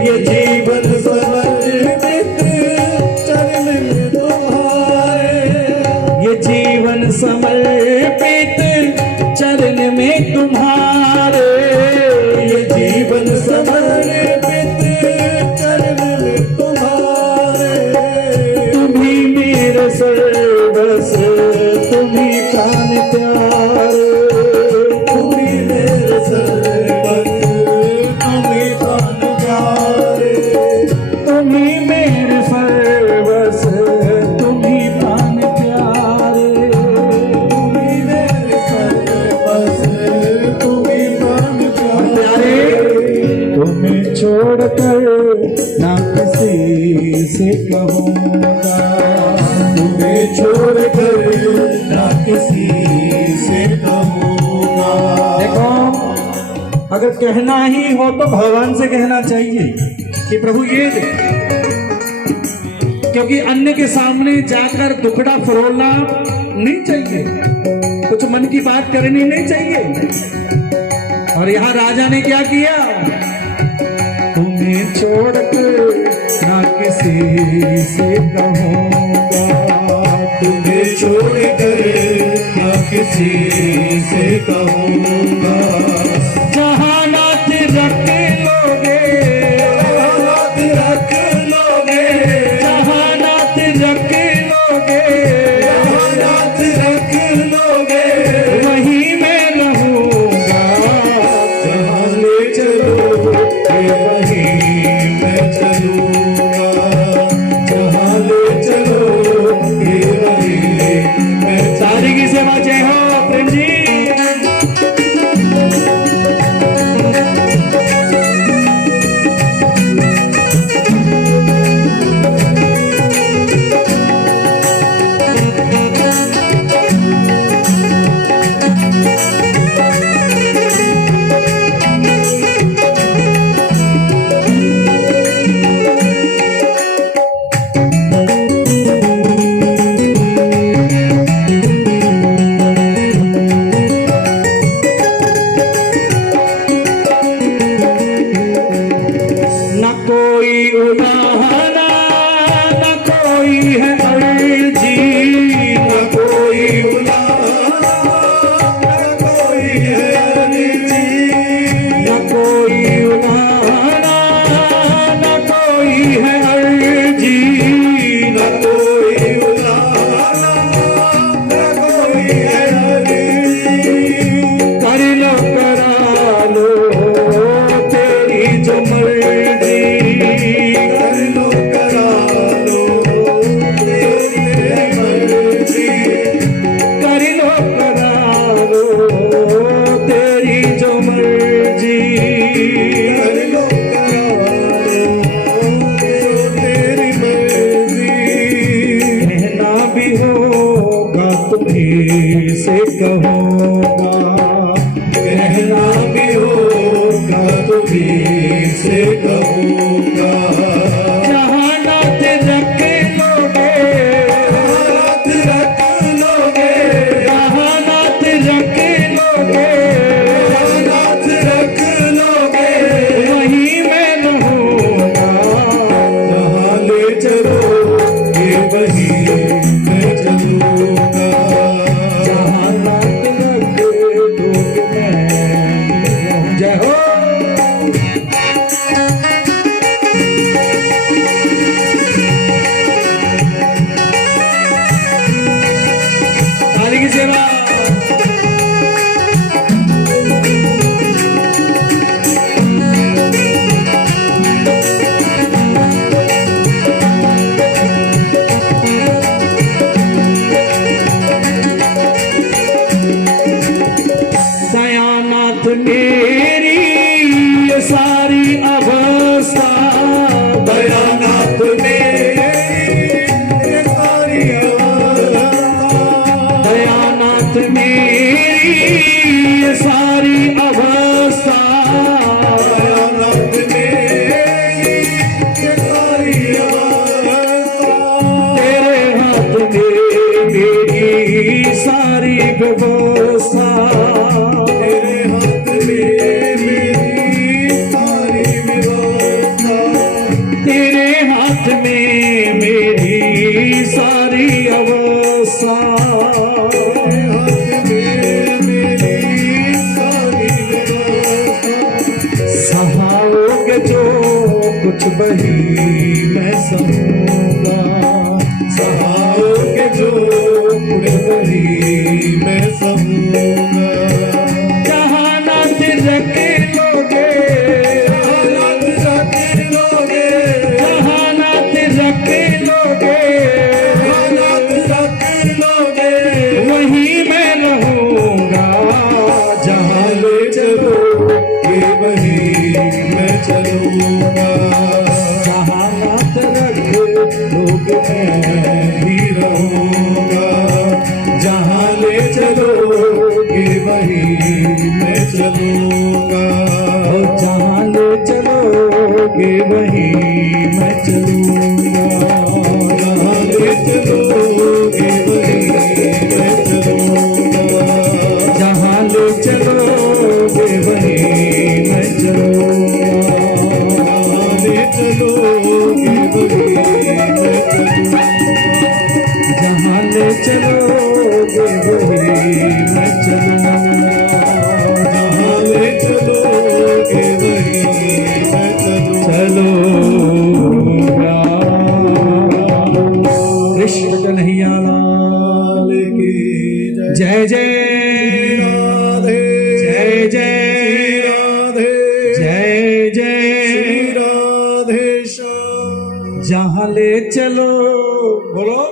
ये जीवन समर्पित चरण में तुम्हारे, ये जीवन समर्पित चरण में तुम्हारे, ये जीवन समर्पित चरण में तुम्हारे, तुम्ही मेरे सर्वस्व, तुम्ही प्राण प्यारे, तुम्ही मेरे सर्वस्व, तुम्ही प्राण प्यारे, तुम्ही मेरे सर्वस्व, तुम्ही प्राण प्यारे, तुम्ही मेरे सर्वस्व, तुम्ही प्राण प्यारे, तुम्हें छोड़कर ना किसी से कहूँगा, तुम्हें छोड़कर ना किसी से कहूँगा। देखो अगर कहना ही हो तो भगवान से कहना चाहिए कि प्रभु ये दे, क्योंकि अन्य के सामने जाकर दुखड़ा फरोलना नहीं चाहिए, कुछ मन की बात करनी नहीं चाहिए। और यहाँ राजा ने क्या किया, तुम्हें छोड़कर ना किसी से कहूँगा, तुम्हें छोड़कर ना किसी से कहूँगा, जहाँ नाथ रख लोगे, हाथ रख लोगे, जहाँ नाथ रख लोगे, हाथ रख लोगे, वहीं मैं रहूँगा, जहाँ ले चलोगे वहीं मैं चलूँगा, जहाँ ले चलोगे वहीं मैं सारी की सेवा जय हो प्रेम जी। उलाहना न कोई है अर्जी, न कोई बुलाना, न कोई है अर्जी, न कोई उलाहना न कोई है अर्जी, न कोई बुलाना, न कोई है अर्जी। कर लो करा लो तेरी जो मर्जी, कर लो करा लो तेरी मर्जी, कर लो करा लो तेरी जो मर्जी, कर लो करा लो तेरी मर्जी। कहना भी होगा तो फिर से कहूँगा, कहना भी होगा तो फिर से कहूँगा, जहाँ नाथ रख लोगे, हाथ रख लोगे, जहाँ नाथ रख लोगे, हाथ रख लोगे, वहीं मैं रहूँगा, जहाँ ले चलोगे वहीं मैं चलूँगा, जहाँ नाथ रख लोगे मैं। जय हो। ताली की सेवा। दयानाथ मेरी ये सारी अवस्था, दयानाथ मेरी सारी अवस्था, दयानाथ मेरी ये सारी अवस्था, दयानाथ मेरी सारी अवस्था, तेरे हाथ में मेरी सारी व्यवस्था, तेरे हाथ में मेरी सारी व्यवस्था, तेरे हाथ में मेरी सारी अवस्था, तेरे हाथ में मेरी सारी व्यवस्था, सहाओगे जो कुछ बही मैं सहूँगा, सहाओगे जो कुछ बही मैं सहूँगा, जहाँ नाथ रख लोगे, हाथ रख लोगे, जहाँ नाथ रख लोगे, हाथ रख लोगे, वहीं मैं रहूँगा, जहाँ ले चलोगे वहीं मैं चलूँगा, जहाँ नाथ रख लोगे मैं भी रहूँगा, जहाँ ले चलोगे वहीं मैं चलूँगा, और जहाँ ले चलोगे वहीं मैं चलूँगा, जहाँ ले चलोगे वहीं मैं चलूँगा, जहाँ ले चलोगे वहीं मैं चलूँगा, जहाँ ले चलोगे वहीं मैं चलूँगा, जहाँ ले चलोगे वहीं मैं चलूँगा, जहाँ ले चलोगे वहीं मैं चलूँगा। कृष्ण कन्हैया लाल की जय जय राधे, जय जय राधे, जय जय। राधे श्याम। जहाँ ले चलो बोलो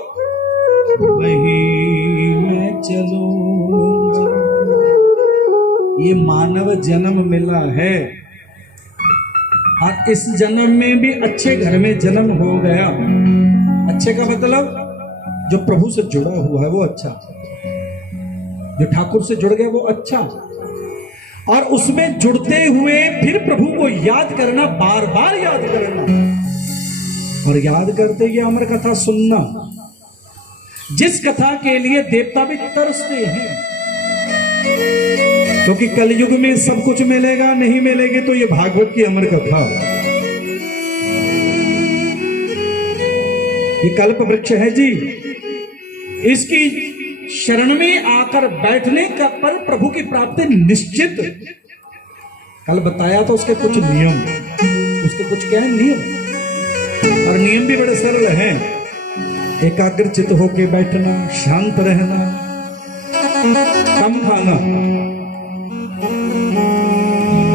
वहीं मैं चलूँगा। ये मानव जन्म मिला है और इस जन्म में भी अच्छे घर में जन्म हो गया। अच्छे का मतलब जो प्रभु से जुड़ा हुआ है वो अच्छा, जो ठाकुर से जुड़ गया वो अच्छा, और उसमें जुड़ते हुए फिर प्रभु को याद करना, बार बार याद करना, और याद करते ये अमर कथा सुनना, जिस कथा के लिए देवता भी तरसते हैं। क्योंकि कलयुग में सब कुछ मिलेगा, नहीं मिलेगी तो ये भागवत की अमर कथा। ये कल्प वृक्ष है जी, इसकी शरण में आकर बैठने का पर प्रभु की प्राप्ति निश्चित। कल बताया तो उसके कुछ नियम, उसके कुछ क्या है नियम, और नियम भी बड़े सरल हैं। एकाग्रचित होके बैठना, शांत रहना, कम खाना,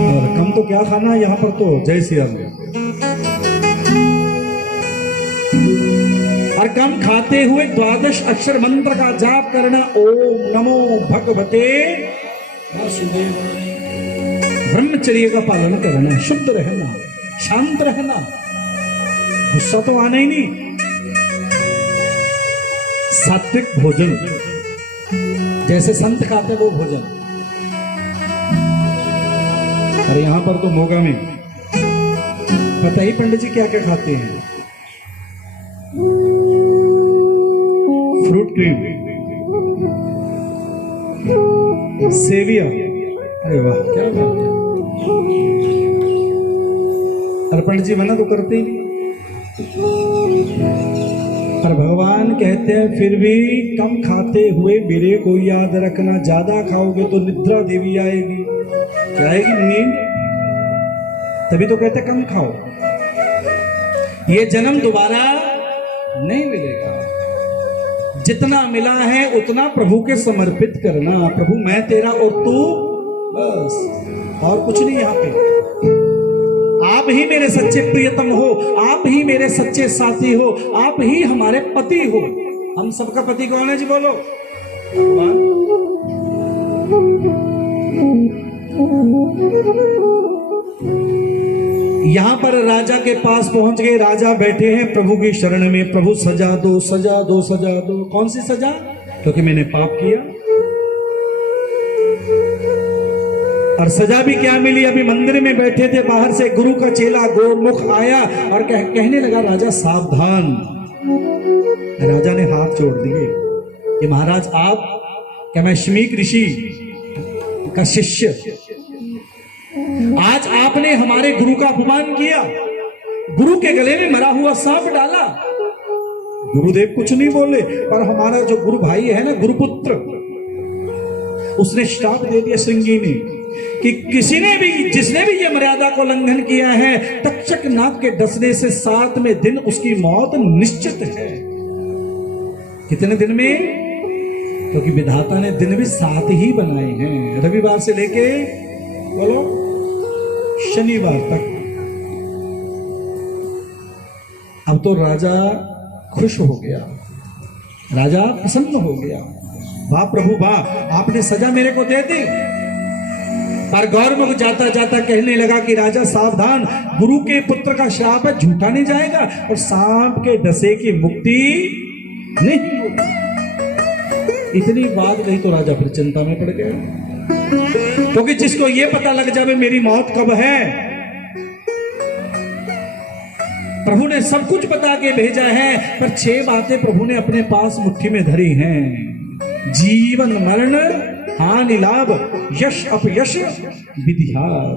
और कम तो क्या खाना यहां पर तो जय श्री राम, और कम खाते हुए 12 अक्षर मंत्र का जाप करना, ओम नमो भगवते वासुदेवाय। ब्रह्मचर्य का पालन करना, शुद्ध रहना, शांत रहना, गुस्सा तो आना ही नहीं। सात्विक भोजन, जैसे संत खाते वो भोजन। अरे यहां पर तो मोगा में पता ही पंडित जी क्या क्या खाते हैं। फ्रूट क्रीम, सेविया, अरे वाह क्या बात है। अर्पण जी मना तो करते ही नहीं, पर भगवान कहते हैं फिर भी कम खाते हुए मेरे को याद रखना, ज्यादा खाओगे तो निद्रा देवी आएगी। क्या आएगी? नींद। तभी तो कहते कम खाओ, ये जन्म दोबारा नहीं मिलेगा। जितना मिला है उतना प्रभु के समर्पित करना। प्रभु मैं तेरा और तू, बस और कुछ नहीं। यहाँ पे आप ही मेरे सच्चे प्रियतम हो, आप ही मेरे सच्चे साथी हो, आप ही हमारे पति हो। हम सबका पति कौन है जी? बोलो भगवान। यहां पर राजा के पास पहुंच गए, राजा बैठे हैं प्रभु की शरण में। प्रभु सजा दो, सजा दो, सजा दो। कौन सी सजा? क्योंकि मैंने पाप किया। और सजा भी क्या मिली? अभी मंदिर में बैठे थे, बाहर से गुरु का चेला गोरमुख आया और कहने लगा राजा सावधान। राजा ने हाथ जोड़ दिए कि महाराज आप, क्या मैं शमीक ऋषि का शिष्य, आज आपने हमारे गुरु का अपमान किया, गुरु के गले में मरा हुआ सांप डाला। गुरुदेव कुछ नहीं बोले, पर हमारा जो गुरु भाई है ना, गुरुपुत्र, उसने श्राप दे दिया श्रृंगी ने कि किसी ने भी, जिसने भी ये मर्यादा को उल्लंघन किया है, तक्षक नाग के डसने से 7वें दिन उसकी मौत निश्चित है। कितने दिन में? क्योंकि विधाता ने दिन भी 7 ही बनाए हैं, रविवार से लेके बोलो शनिवार तक। अब तो राजा खुश हो गया, राजा प्रसन्न हो गया। वाह प्रभु वाह, आपने सजा मेरे को दे दी। पर गौरमुख जाता जाता कहने लगा कि राजा सावधान, गुरु के पुत्र का श्राप है, झूठा नहीं जाएगा और सांप के डसे की मुक्ति नहीं होगी। इतनी बात कही तो राजा फिर चिंता में पड़ गया, क्योंकि जिसको ये पता लग जाए मेरी मौत कब है, प्रभु ने सब कुछ बता के भेजा है, पर 6 बातें प्रभु ने अपने पास मुट्ठी में धरी हैं। जीवन मरण, हानि लाभ, यश अपयश, विधिहार।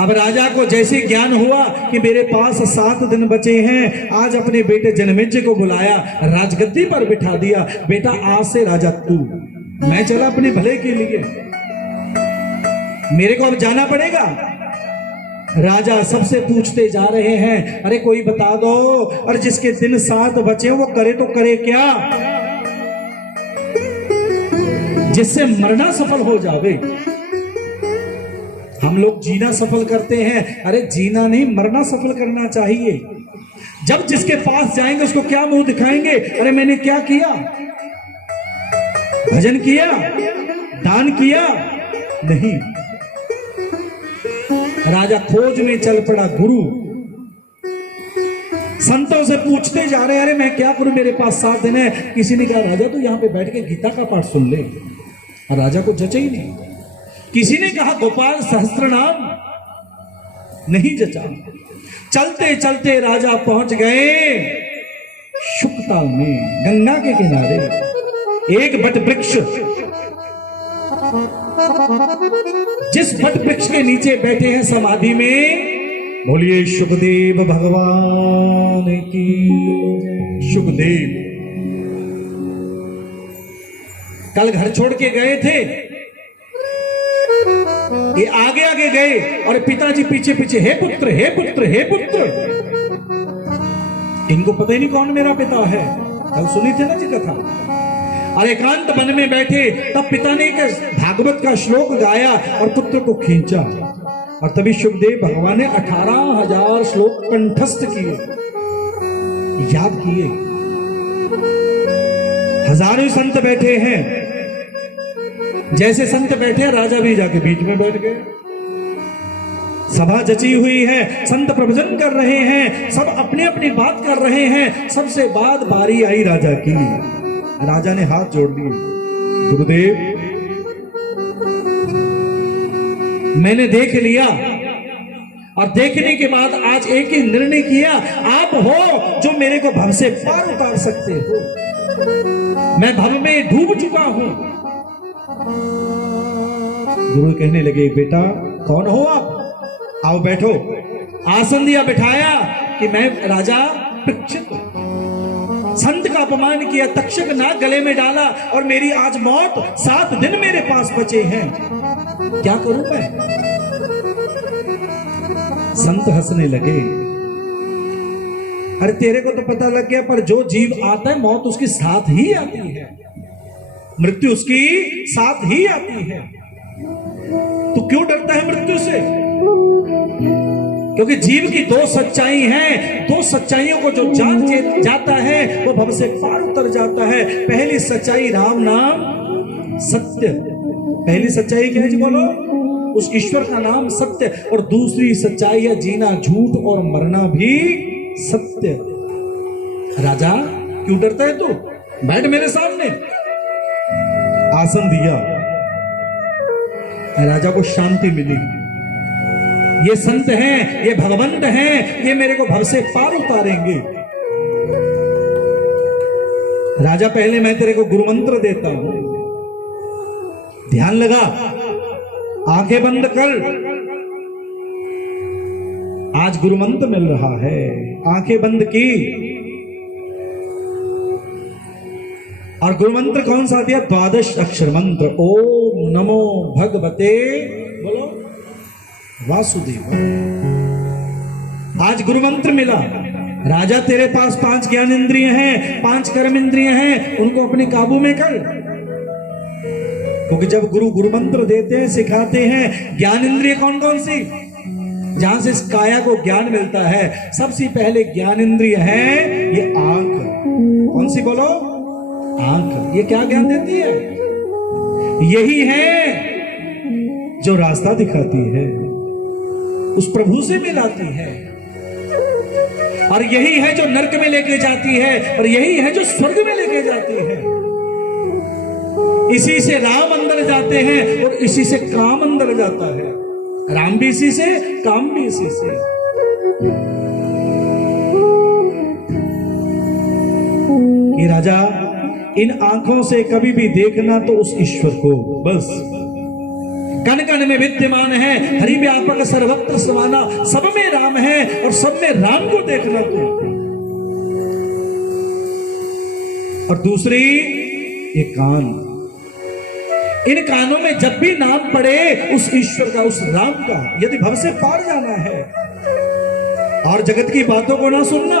अब राजा को जैसे ज्ञान हुआ कि मेरे पास 7 दिन बचे हैं, आज अपने बेटे जनमेजय को बुलाया, राजगद्दी पर बिठा दिया। बेटा आज से राजा तू, मैं चला अपने भले के लिए, मेरे को अब जाना पड़ेगा। राजा सबसे पूछते जा रहे हैं, अरे कोई बता दो, और जिसके दिन 7 बचे वो करे तो करे क्या, जिससे मरना सफल हो जावे। हम लोग जीना सफल करते हैं, अरे जीना नहीं मरना सफल करना चाहिए। जब जिसके पास जाएंगे उसको क्या मुंह दिखाएंगे? अरे मैंने क्या किया, भजन किया, दान किया? नहीं। राजा खोज में चल पड़ा। गुरु संतों से पूछते जा रहे हैं, अरे मैं क्या करूं, मेरे पास 7 दिन है। किसी ने कहा राजा तू यहां पे बैठ के गीता का पाठ सुन ले, और राजा को जचा ही नहीं। किसी ने कहा गोपाल सहस्त्र नाम, नहीं जचा। चलते चलते राजा पहुंच गए शुकताल में, गंगा के किनारे एक बट वृक्ष, जिस बट वृक्ष के नीचे बैठे हैं समाधि में बोलिए सुखदेव भगवान की जय। सुखदेव कल घर छोड़ के गए थे, ये आगे आगे गए और पिताजी पीछे पीछे, हे पुत्र हे पुत्र हे पुत्र। इनको पता ही नहीं कौन मेरा पिता है। कल सुनी थे ना जी कथा। और एकांत वन में बैठे तब पिता ने एक भागवत का श्लोक गाया और पुत्र को खींचा, और तभी सुखदेव भगवान ने 18,000 श्लोक कंठस्थ किए, याद किए। हजारों संत बैठे हैं, जैसे संत बैठे राजा भी जाके बीच में बैठ गए। सभा जची हुई है, संत प्रवचन कर रहे हैं, सब अपनी अपनी बात कर रहे हैं। सबसे बाद बारी आई राजा की। राजा ने हाथ जोड़ लिए, गुरुदेव मैंने देख लिया, और देखने के बाद आज एक ही निर्णय किया, आप हो जो मेरे को भव से पार उतार सकते हो। मैं भव में डूब चुका हूं। गुरु कहने लगे, बेटा कौन हो आप, आओ बैठो। आसन दिया, बिठाया कि मैं राजा परीक्षित। संत का अपमान किया, तक्षक नाग गले में डाला, और मेरी आज मौत, 7 दिन मेरे पास बचे हैं, क्या करूं मैं। संत हंसने लगे, अरे तेरे को तो पता लग गया, पर जो जीव आता है मौत उसके साथ ही आती है, मृत्यु उसकी साथ ही आती है। तो क्यों डरता है मृत्यु से? क्योंकि जीव की 2 सच्चाई हैं। 2 सच्चाइयों को जो जान जाता है वो भव से पार उतर जाता है। पहली सच्चाई राम नाम सत्य। पहली सच्चाई क्या है जी, बोलो? उस ईश्वर का नाम सत्य। और दूसरी सच्चाई है जीना झूठ और मरना भी सत्य। राजा क्यों डरता है तू, बैठ मेरे सामने। आसन दिया, राजा को शांति मिली। ये संत हैं, ये भगवंत हैं, ये मेरे को भव से पार उतारेंगे। राजा पहले मैं तेरे को गुरु मंत्र देता हूं, ध्यान लगा, आंखें बंद कर। आज गुरु मंत्र मिल रहा है, आंखें बंद की। और गुरु मंत्र कौन सा दिया? 12 अक्षर मंत्र। ओम नमो भगवते, बोलो, वासुदेव। आज गुरु मंत्र मिला। राजा तेरे पास 5 ज्ञान इंद्रिय हैं, 5 कर्म इंद्रिय हैं, उनको अपने काबू में कर। क्योंकि जब गुरु गुरु मंत्र देते हैं, सिखाते हैं, ज्ञान इंद्रिय कौन कौन सी, जहां से इस काया को ज्ञान मिलता है, सबसे पहले ज्ञान इंद्रिय है ये आंख। कौन सी बोलो? आंख। ये क्या ज्ञान देती है? यही है जो रास्ता दिखाती है, उस प्रभु से मिलाती है। और यही है जो नरक में लेके जाती है, और यही है जो स्वर्ग में लेके जाती है। इसी से राम अंदर जाते हैं, और इसी से काम अंदर जाता है। राम भी इसी से, काम भी इसी से। कि राजा इन आंखों से कभी भी देखना तो उस ईश्वर को, बस। कण कण में विद्यमान है, हरि व्यापक सर्वत्र समाना, सब में राम है और सब में राम को देखना तो। और दूसरी ये कान, इन कानों में जब भी नाम पड़े उस ईश्वर का, उस राम का, यदि भव से पार जाना है। और जगत की बातों को ना सुनना।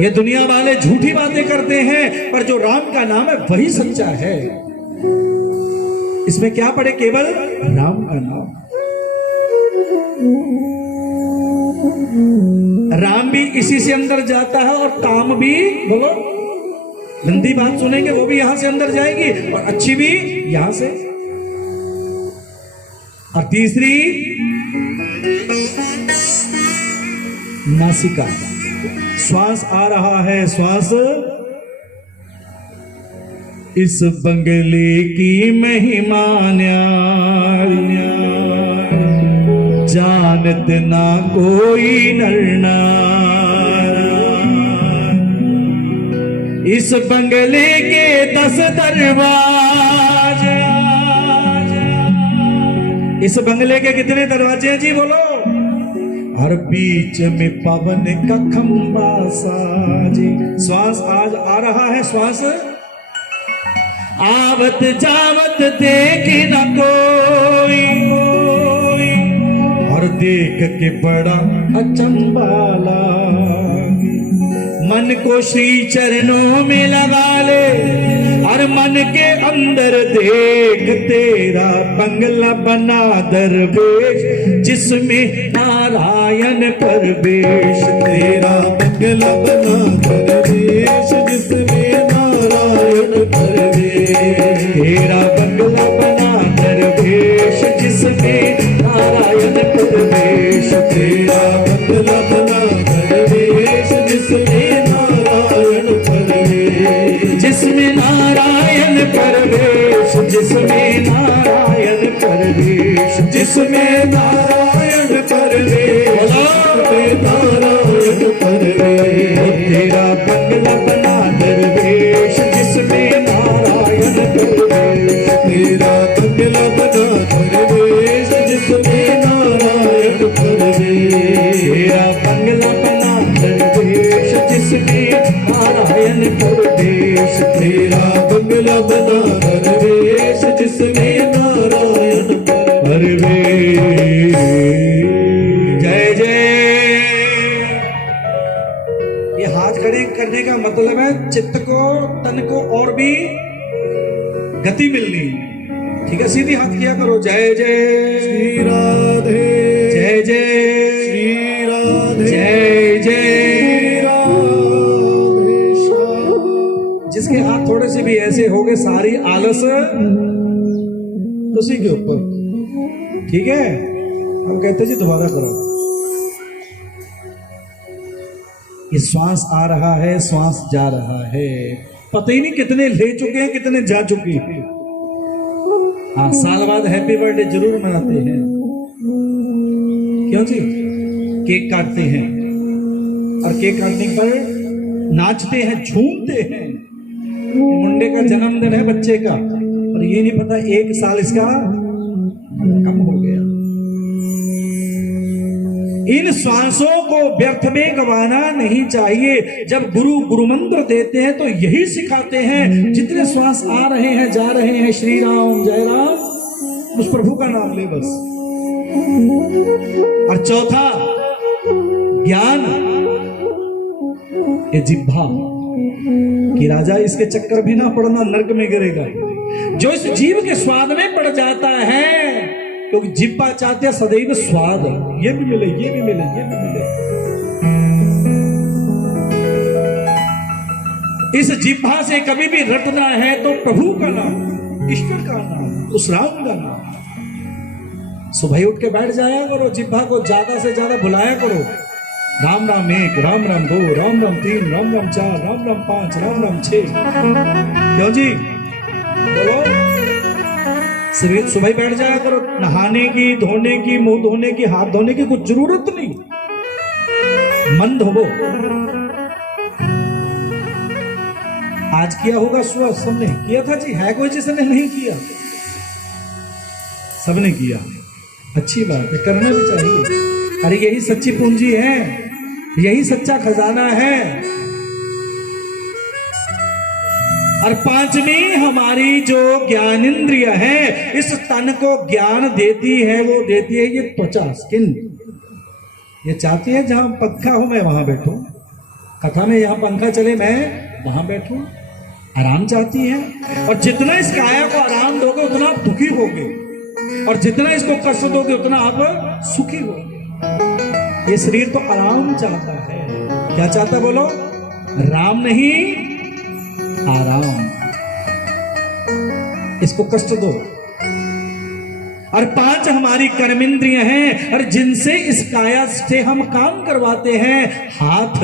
ये दुनिया वाले झूठी बातें करते हैं, पर जो राम का नाम है वही सच्चा है। इसमें क्या पड़े? केवल राम का नाम। राम भी इसी से अंदर जाता है, और काम भी, बोलो, गंदी बात सुनेंगे वो भी यहां से अंदर जाएगी, और अच्छी भी यहां से। और तीसरी नासिका, श्वास आ रहा है, श्वास। इस बंगले की महिमा न्यारी, जानत ना कोई नर नार। इस बंगले के 10 दरवाजे। इस बंगले के कितने दरवाजे हैं जी, बोलो? हर बीच में पवन का खंबा साजे। श्वास आज आ रहा है, श्वास आवत जावत देख न कोई, और देख के बड़ा अचंबा लागे। मन को श्री चरणों में लगा ले, और मन के अंदर देख तेरा बंगला बना दरवेश, जिसमें नारायण परवेश। तेरा बंगला बना दरवेश, जिसमें नारायण परवेश। तेरा बंगला बना दरवेश, जिसमें नारायण परवेश। तेरा बंगला बना दरवेश, जिसमें नारायण परवेश। जिसमें नारायण परवेश, जिसमें नारायण परवेश, जिसमें नारायण परवेश, जिसमें नारायण परवेश। तेरा बंगला बना दरवेश, जिसमें नारायण परवेश। तेरा बंगला बना दरवेश, जिसमें नारायण परवेश। तेरा बंगला बना दरवेश, जिसमें नारायण परवेश। तेरा बंगला बना दरवेश, जिसमें नारायण परवेश। जय जय। ये हाथ खड़े करने का मतलब है चित्त को, तन को और भी गति मिलनी। ठीक है, सीधी हाथ किया करो। जय जय श्री राधे, जय जय श्री राधे, जय जय। राधे श्याम। जिसके हाथ थोड़े से भी ऐसे हो गए, सारी आलस उसी के ऊपर। ठीक है, हम कहते जी दोबारा करो। ये श्वास आ रहा है, श्वास जा रहा है, पता ही नहीं कितने ले चुके हैं, कितने जा चुके हैं। हाँ, साल बाद हैप्पी बर्थडे जरूर मनाते हैं। क्यों जी? केक काटते हैं, और केक काटने पर नाचते हैं, झूमते हैं। ये मुंडे का जन्मदिन है बच्चे का, और ये नहीं पता 1 साल इसका कम हो गया। इन श्वासों को व्यर्थ में गंवाना नहीं चाहिए। जब गुरु मंत्र देते हैं तो यही सिखाते हैं। जितने श्वास आ रहे हैं, जा रहे हैं, श्री राम जय राम, उस प्रभु का नाम ले बस। और चौथा ज्ञान, ये जिह्वा कि राजा इसके चक्कर भी ना पड़ना, नरक में गिरेगा। जो इस जीव के स्वाद में पड़ जाता है, क्योंकि जिह्वा चाहते हैं सदैव स्वाद, ये भी मिले, ये भी मिले, ये भी मिले। इस जिह्वा से कभी भी रटना है तो प्रभु का नाम, ईश्वर का नाम, उस राम का नाम। सुबह उठ के बैठ जाया करो, जिह्वा को ज्यादा से ज्यादा बुलाया करो। राम राम 1, राम राम 2, राम राम 3, राम राम 4, राम राम 5, राम राम 6। क्यों जी? बोलो। सिर्फ सुबह बैठ जाया करो। नहाने की, धोने की, मुंह धोने की, हाथ धोने की कुछ जरूरत नहीं। मन धोबो। आज किया होगा सुबह, सबने किया था जी? है कोई जिसने नहीं किया? सबने किया। अच्छी बात है, करना भी चाहिए। अरे यही सच्ची पूंजी है, यही सच्चा खजाना है। और पांचवी हमारी जो ज्ञान इंद्रिय है, इस तन को ज्ञान देती है, वो देती है ये त्वचा, स्किन। ये चाहती है जहां पंखा हो मैं वहां बैठूं, कथा में यहां पंखा चले मैं वहां बैठूं। आराम चाहती है, और जितना इस काया को आराम दोगे उतना आप दुखी होगे, और जितना इसको कष्ट दोगे उतना आप सुखी होगे। ये शरीर तो आराम चाहता है। क्या चाहता बोलो? राम नहीं, आराम। इसको कष्ट दो। और 5 हमारी कर्मेंद्रिय हैं, और जिनसे इस काया से हम काम करवाते हैं। हाथ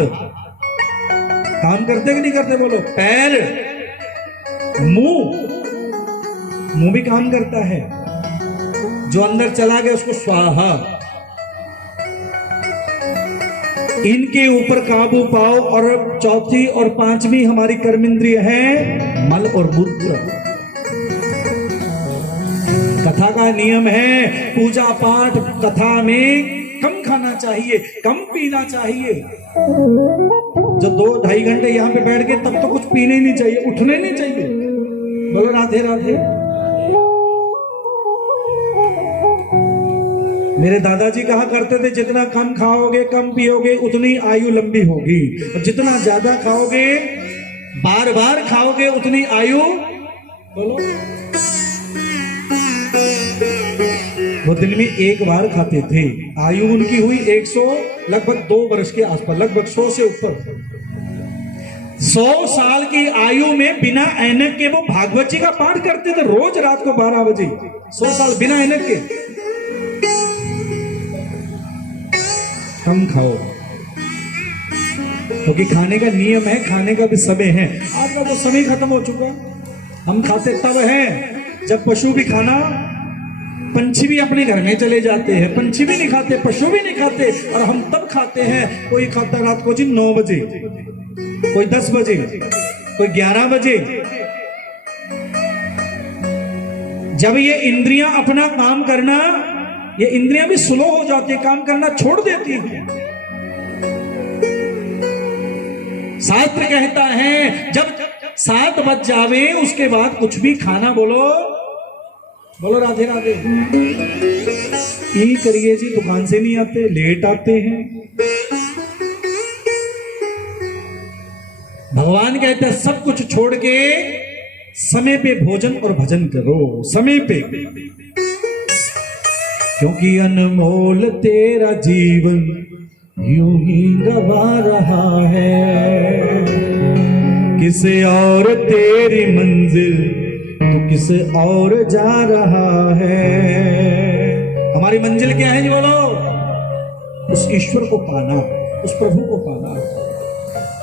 काम करते कि नहीं करते बोलो? पैर, मुंह भी काम करता है। जो अंदर चला गया उसको स्वाहा। इनके ऊपर काबू पाओ। और चौथी और 5वीं हमारी कर्मेंद्रिय है मल और मूत्र। कथा का नियम है, पूजा पाठ कथा में कम खाना चाहिए, कम पीना चाहिए। जब 2-2.5 घंटे यहाँ पे बैठ गए तब तो कुछ पीने ही नहीं चाहिए, उठने नहीं चाहिए। बोलो राधे राधे। मेरे दादाजी कहा करते थे जितना कम खाओगे कम पियोगे उतनी आयु लंबी होगी, और जितना ज्यादा खाओगे बार बार खाओगे उतनी आयु, बोलो, वो दिन में एक बार खाते थे। आयु उनकी हुई 100 लगभग 2 वर्ष के आसपास, लगभग 100 से ऊपर। 100 साल की आयु में बिना ऐनक के वो भागवत जी का पाठ करते थे रोज रात को 12 बजे। 100 साल बिना ऐनक के। कम खाओ, क्योंकि खाने का नियम है, खाने का भी समय है। आपका तो समय खत्म हो चुका। हम खाते तब हैं जब पशु भी खाना, पंछी भी अपने घर में चले जाते हैं, पंछी भी नहीं खाते, पशु भी नहीं खाते, और हम तब खाते हैं। कोई खाता रात को जी 9 बजे, कोई 10 बजे, कोई 11 बजे। जब ये इंद्रियां अपना काम करना, ये इंद्रियां भी स्लो हो जाती है, काम करना छोड़ देती है। शास्त्र कहता है जब 7 बज जावे उसके बाद कुछ भी खाना, बोलो बोलो राधे राधे। ई करिए जी, दुकान से नहीं आते, लेट आते हैं। भगवान कहते हैं सब कुछ छोड़ के समय पे भोजन और भजन करो, समय पे, क्योंकि अनमोल तेरा जीवन यूं ही गवा रहा है। किसे और तेरी मंजिल तू किसे और जा रहा है। हमारी मंजिल क्या है जी, बोलो? उस ईश्वर को पाना, उस प्रभु को पाना।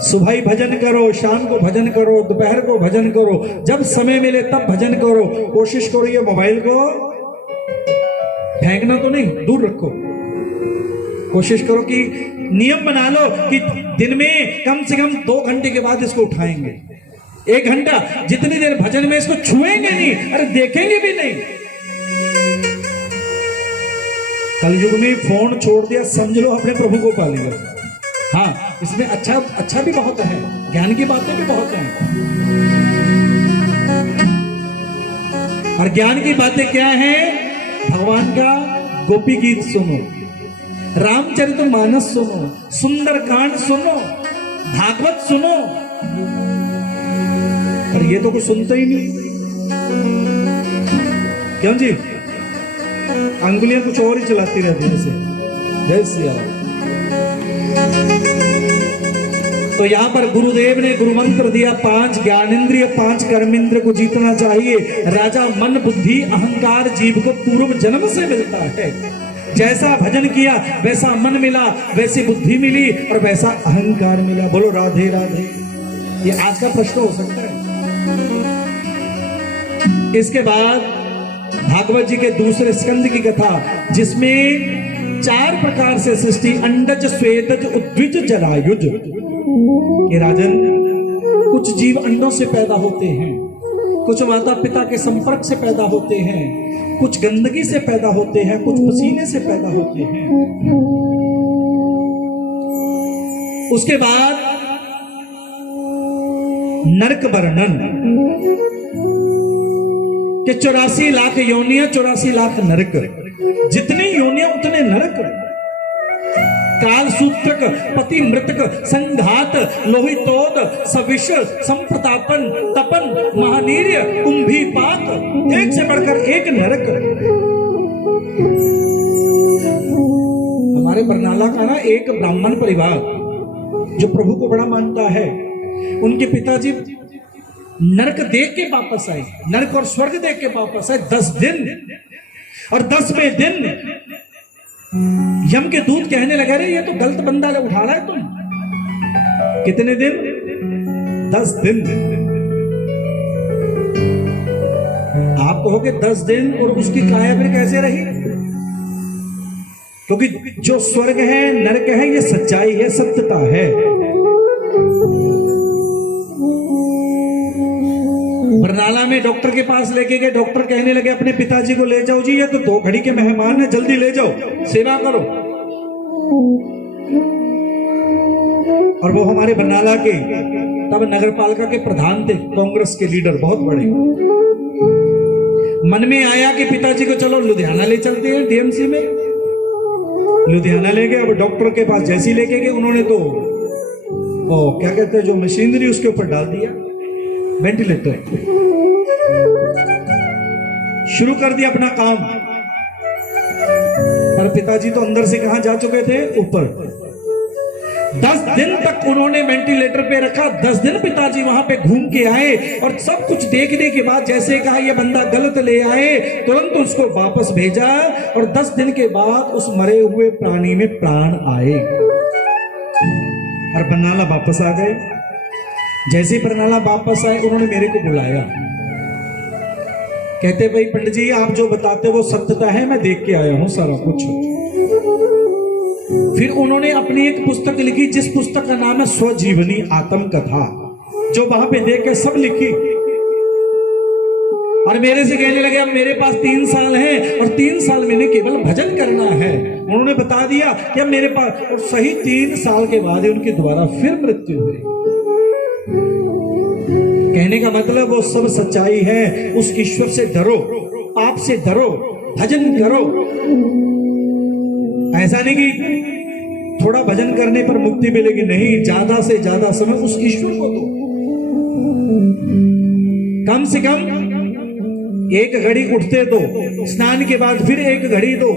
सुबह ही भजन करो, शाम को भजन करो, दोपहर को भजन करो, जब समय मिले तब भजन करो। कोशिश करो ये मोबाइल को फेंकना तो नहीं, दूर रखो। कोशिश करो कि नियम बना लो कि दिन में कम से कम 2 घंटे के बाद इसको उठाएंगे। 1 घंटा, जितनी देर भजन में इसको छुएंगे नहीं, अरे देखेंगे भी नहीं। कलयुग में फोन छोड़ दिया, समझ लो अपने प्रभु को पा लिया। हाँ, इसमें अच्छा भी बहुत है, ज्ञान की बातें भी बहुत हैं। और ज्ञान की बातें क्या हैं? भगवान का गोपी गीत सुनो, रामचरितमानस सुनो, सुंदरकांड सुनो, भागवत सुनो। पर ये तो कुछ सुनते ही नहीं। क्यों जी? अंगुलियां कुछ और ही चलाती रहती है जैसे। जय सिया राम। तो यहां पर गुरुदेव ने गुरु मंत्र दिया, 5 ज्ञानेंद्रिय 5 कर्मेंद्र को जीतना चाहिए। राजा मन बुद्धि अहंकार जीव को पूर्व जन्म से मिलता है। जैसा भजन किया वैसा मन मिला, वैसी बुद्धि मिली और वैसा अहंकार मिला। बोलो राधे राधे। ये आज का प्रश्न हो सकता है। इसके बाद भागवत जी के दूसरे स्कंद की कथा, जिसमें 4 प्रकार से सृष्टि, अंडज स्वेदज उद्विज जरायुज। ये राजन, कुछ जीव अंडों से पैदा होते हैं, कुछ माता पिता के संपर्क से पैदा होते हैं, कुछ गंदगी से पैदा होते हैं, कुछ पसीने से पैदा होते हैं। उसके बाद नरक वर्णन कि 84 लाख योनियां, 84 लाख नरक। जितनी योनियां उतने नरक। काल सूत्रक, पति मृतक, संघात, लोहितोद, सविष, संप्रतापन, तपन, महानीर्य, कुंभीपात, एक से बढ़कर एक नरक। हमारे बरनाला का ना एक ब्राह्मण परिवार जो प्रभु को बड़ा मानता है, उनके पिताजी नरक देख के वापस आए, नरक और स्वर्ग देख के वापस आए 10 दिन। और 10वें दिन यम के दूत कहने लगे, अरे ये तो गलत बंदा उठा रहा है तुम। कितने दिन? 10 दिन। आप कहोगे 10 दिन और उसकी काया फिर कैसे रही? क्योंकि जो स्वर्ग है नरक है, ये सच्चाई है, सत्यता है। बरनाला में डॉक्टर के पास लेके गए, डॉक्टर कहने लगे अपने पिताजी को ले जाओ जी, ये तो 2 घड़ी के मेहमान है, जल्दी ले जाओ, सेवा करो। और वो हमारे बरनाला के तब नगर पालिका के प्रधान थे, कांग्रेस के लीडर, बहुत बड़े। मन में आया कि पिताजी को चलो लुधियाना ले चलते हैं, डीएमसी में। लुधियाना ले गए। अब डॉक्टर के पास जैसी लेके गए, उन्होंने तो क्या कहते हैं जो मशीनरी उसके ऊपर डाल दिया, वेंटिलेटर, शुरू कर दिया अपना काम। पर पिताजी तो अंदर से कहां जा चुके थे, ऊपर। 10 दिन तक उन्होंने वेंटिलेटर पे रखा। 10 दिन पिताजी वहां पे घूम के आए और सब कुछ देखने के बाद जैसे कहा यह बंदा गलत ले आए, तुरंत उसको वापस भेजा। और 10 दिन के बाद उस मरे हुए प्राणी में प्राण आए और बरनाला वापस आ गए। जैसे ही बरनाला वापस आए, उन्होंने मेरे को बुलाया। कहते भाई पंडित जी, आप जो बताते वो सत्यता है, मैं देख के आया हूं सारा कुछ। फिर उन्होंने अपनी एक पुस्तक लिखी, जिस पुस्तक का नाम है स्वजीवनी आत्मकथा, जो वहां पे देख के सब लिखी। और मेरे से कहने लगे अब मेरे पास 3 साल हैं और 3 साल मैंने केवल भजन करना है। उन्होंने बता दिया कि अब मेरे पास सही 3 साल के बाद उनकी दोबारा फिर मृत्यु हुई। कहने का मतलब वो सब सच्चाई है। उस ईश्वर से डरो, आपसे डरो, भजन करो। ऐसा नहीं कि थोड़ा भजन करने पर मुक्ति मिलेगी, नहीं, ज्यादा से ज्यादा समय उस ईश्वर को दो। कम से कम 1 घड़ी उठते दो, स्नान के बाद फिर 1 घड़ी दो,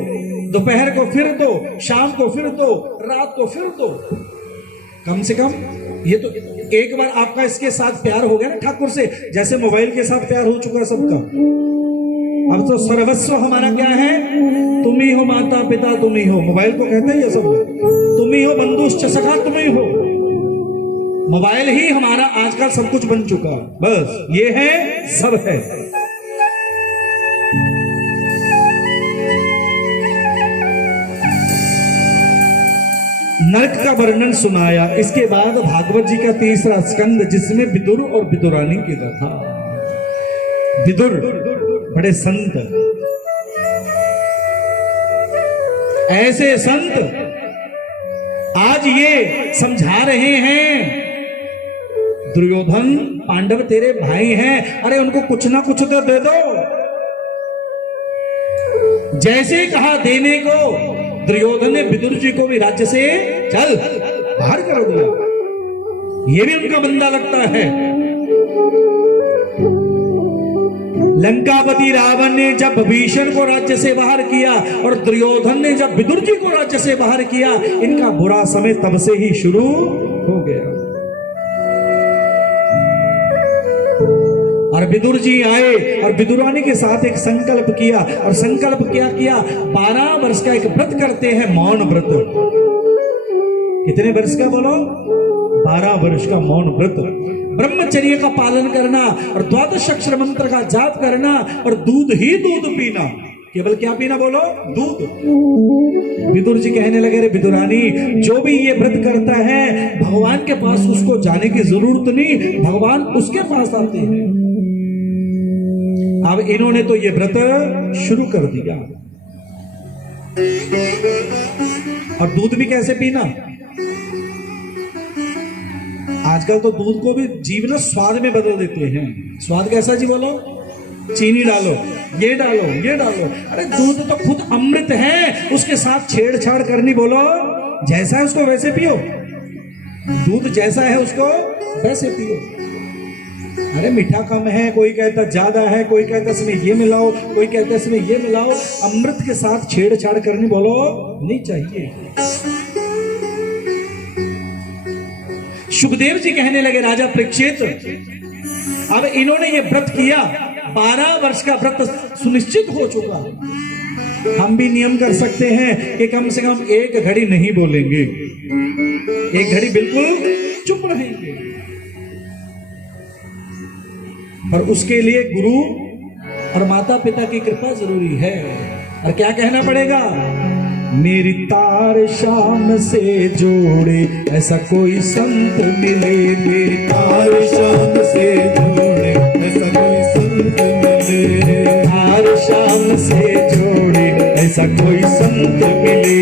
दोपहर को फिर दो, शाम को फिर दो, रात को फिर दो। कम से कम ये तो एक बार आपका इसके साथ प्यार हो गया ना ठाकुर से, जैसे मोबाइल के साथ प्यार हो चुका है सबका। अब तो सर्वस्व हमारा क्या है, तुम ही हो माता पिता, तुम ही हो, मोबाइल को कहते हैं ये सब, तुम ही हो बंधुश्च सखा, तुम ही हो। मोबाइल ही हमारा आजकल सब कुछ बन चुका, बस ये है, सब है। नरक का वर्णन सुनाया। इसके बाद भागवत जी का 3रा स्कंद, जिसमें विदुर और विदुरानी की कथा। विदुर बड़े संत, ऐसे संत आज ये समझा रहे हैं, दुर्योधन पांडव तेरे भाई हैं, अरे उनको कुछ ना कुछ तो दे दो। जैसे कहा देने को, दुर्योधन ने विदुर जी को भी राज्य से चल बाहर कर दिया। ये भी उनका बंदा लगता है। लंकापति रावण ने जब भीषण को राज्य से बाहर किया और दुर्योधन ने जब विदुर जी को राज्य से बाहर किया, इनका बुरा समय तब से ही शुरू हो गया। और विदुर जी आए और विदुरानी के साथ एक संकल्प किया। और संकल्प क्या किया, 12 वर्ष का एक व्रत करते हैं, मौन व्रत। कितने वर्ष का बोलो, 12 वर्ष का मौन व्रत। ब्रह्मचर्य का पालन करना और 12 अक्षर मंत्र का जाप करना और दूध ही दूध पीना। केवल क्या पीना बोलो, दूध। विदुर जी कहने लगे, रे विदुरानी, जो भी ये व्रत करता है भगवान के पास उसको जाने की जरूरत नहीं, भगवान उसके पास आते हैं। अब इन्होंने तो ये व्रत शुरू कर दिया। और दूध भी कैसे पीना, आजकल तो दूध को भी जीव ना स्वाद में बदल देते हैं। स्वाद कैसा जी बोलो, चीनी डालो, ये डालो, ये डालो। अरे दूध तो खुद अमृत है, उसके साथ छेड़छाड़ करनी, बोलो जैसा है उसको वैसे पियो। दूध जैसा है उसको वैसे पियो। अरे मीठा कम है, कोई कहता ज्यादा है, कोई कहता इसमें ये मिलाओ, कोई कहता इसमें ये मिलाओ। अमृत के साथ छेड़छाड़ करनी, बोलो नहीं चाहिए। सुखदेव जी कहने लगे, राजा परीक्षित, अब इन्होंने ये व्रत किया, 12 वर्ष का व्रत सुनिश्चित हो चुका। हम भी नियम कर सकते हैं कि कम से कम 1 घड़ी नहीं बोलेंगे, 1 घड़ी बिल्कुल चुप रहेंगे। पर उसके लिए गुरु और माता पिता की कृपा जरूरी है। और क्या कहना पड़ेगा, मेरी तार शाम से जोड़े ऐसा कोई संत मिले, मेरी तार शाम से जोड़े ऐसा कोई संत मिले, तार शाम से जोड़े ऐसा कोई संत मिले।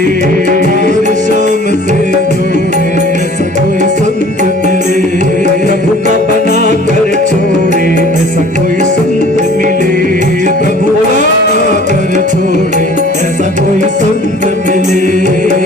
और शाम से जोड़े ऐसा कोई संत मिले। प्रभु का बना कर छोड़े ऐसा कोई संत मिले। प्रभु बना कर छोड़े ऐसा कोई संत मिले।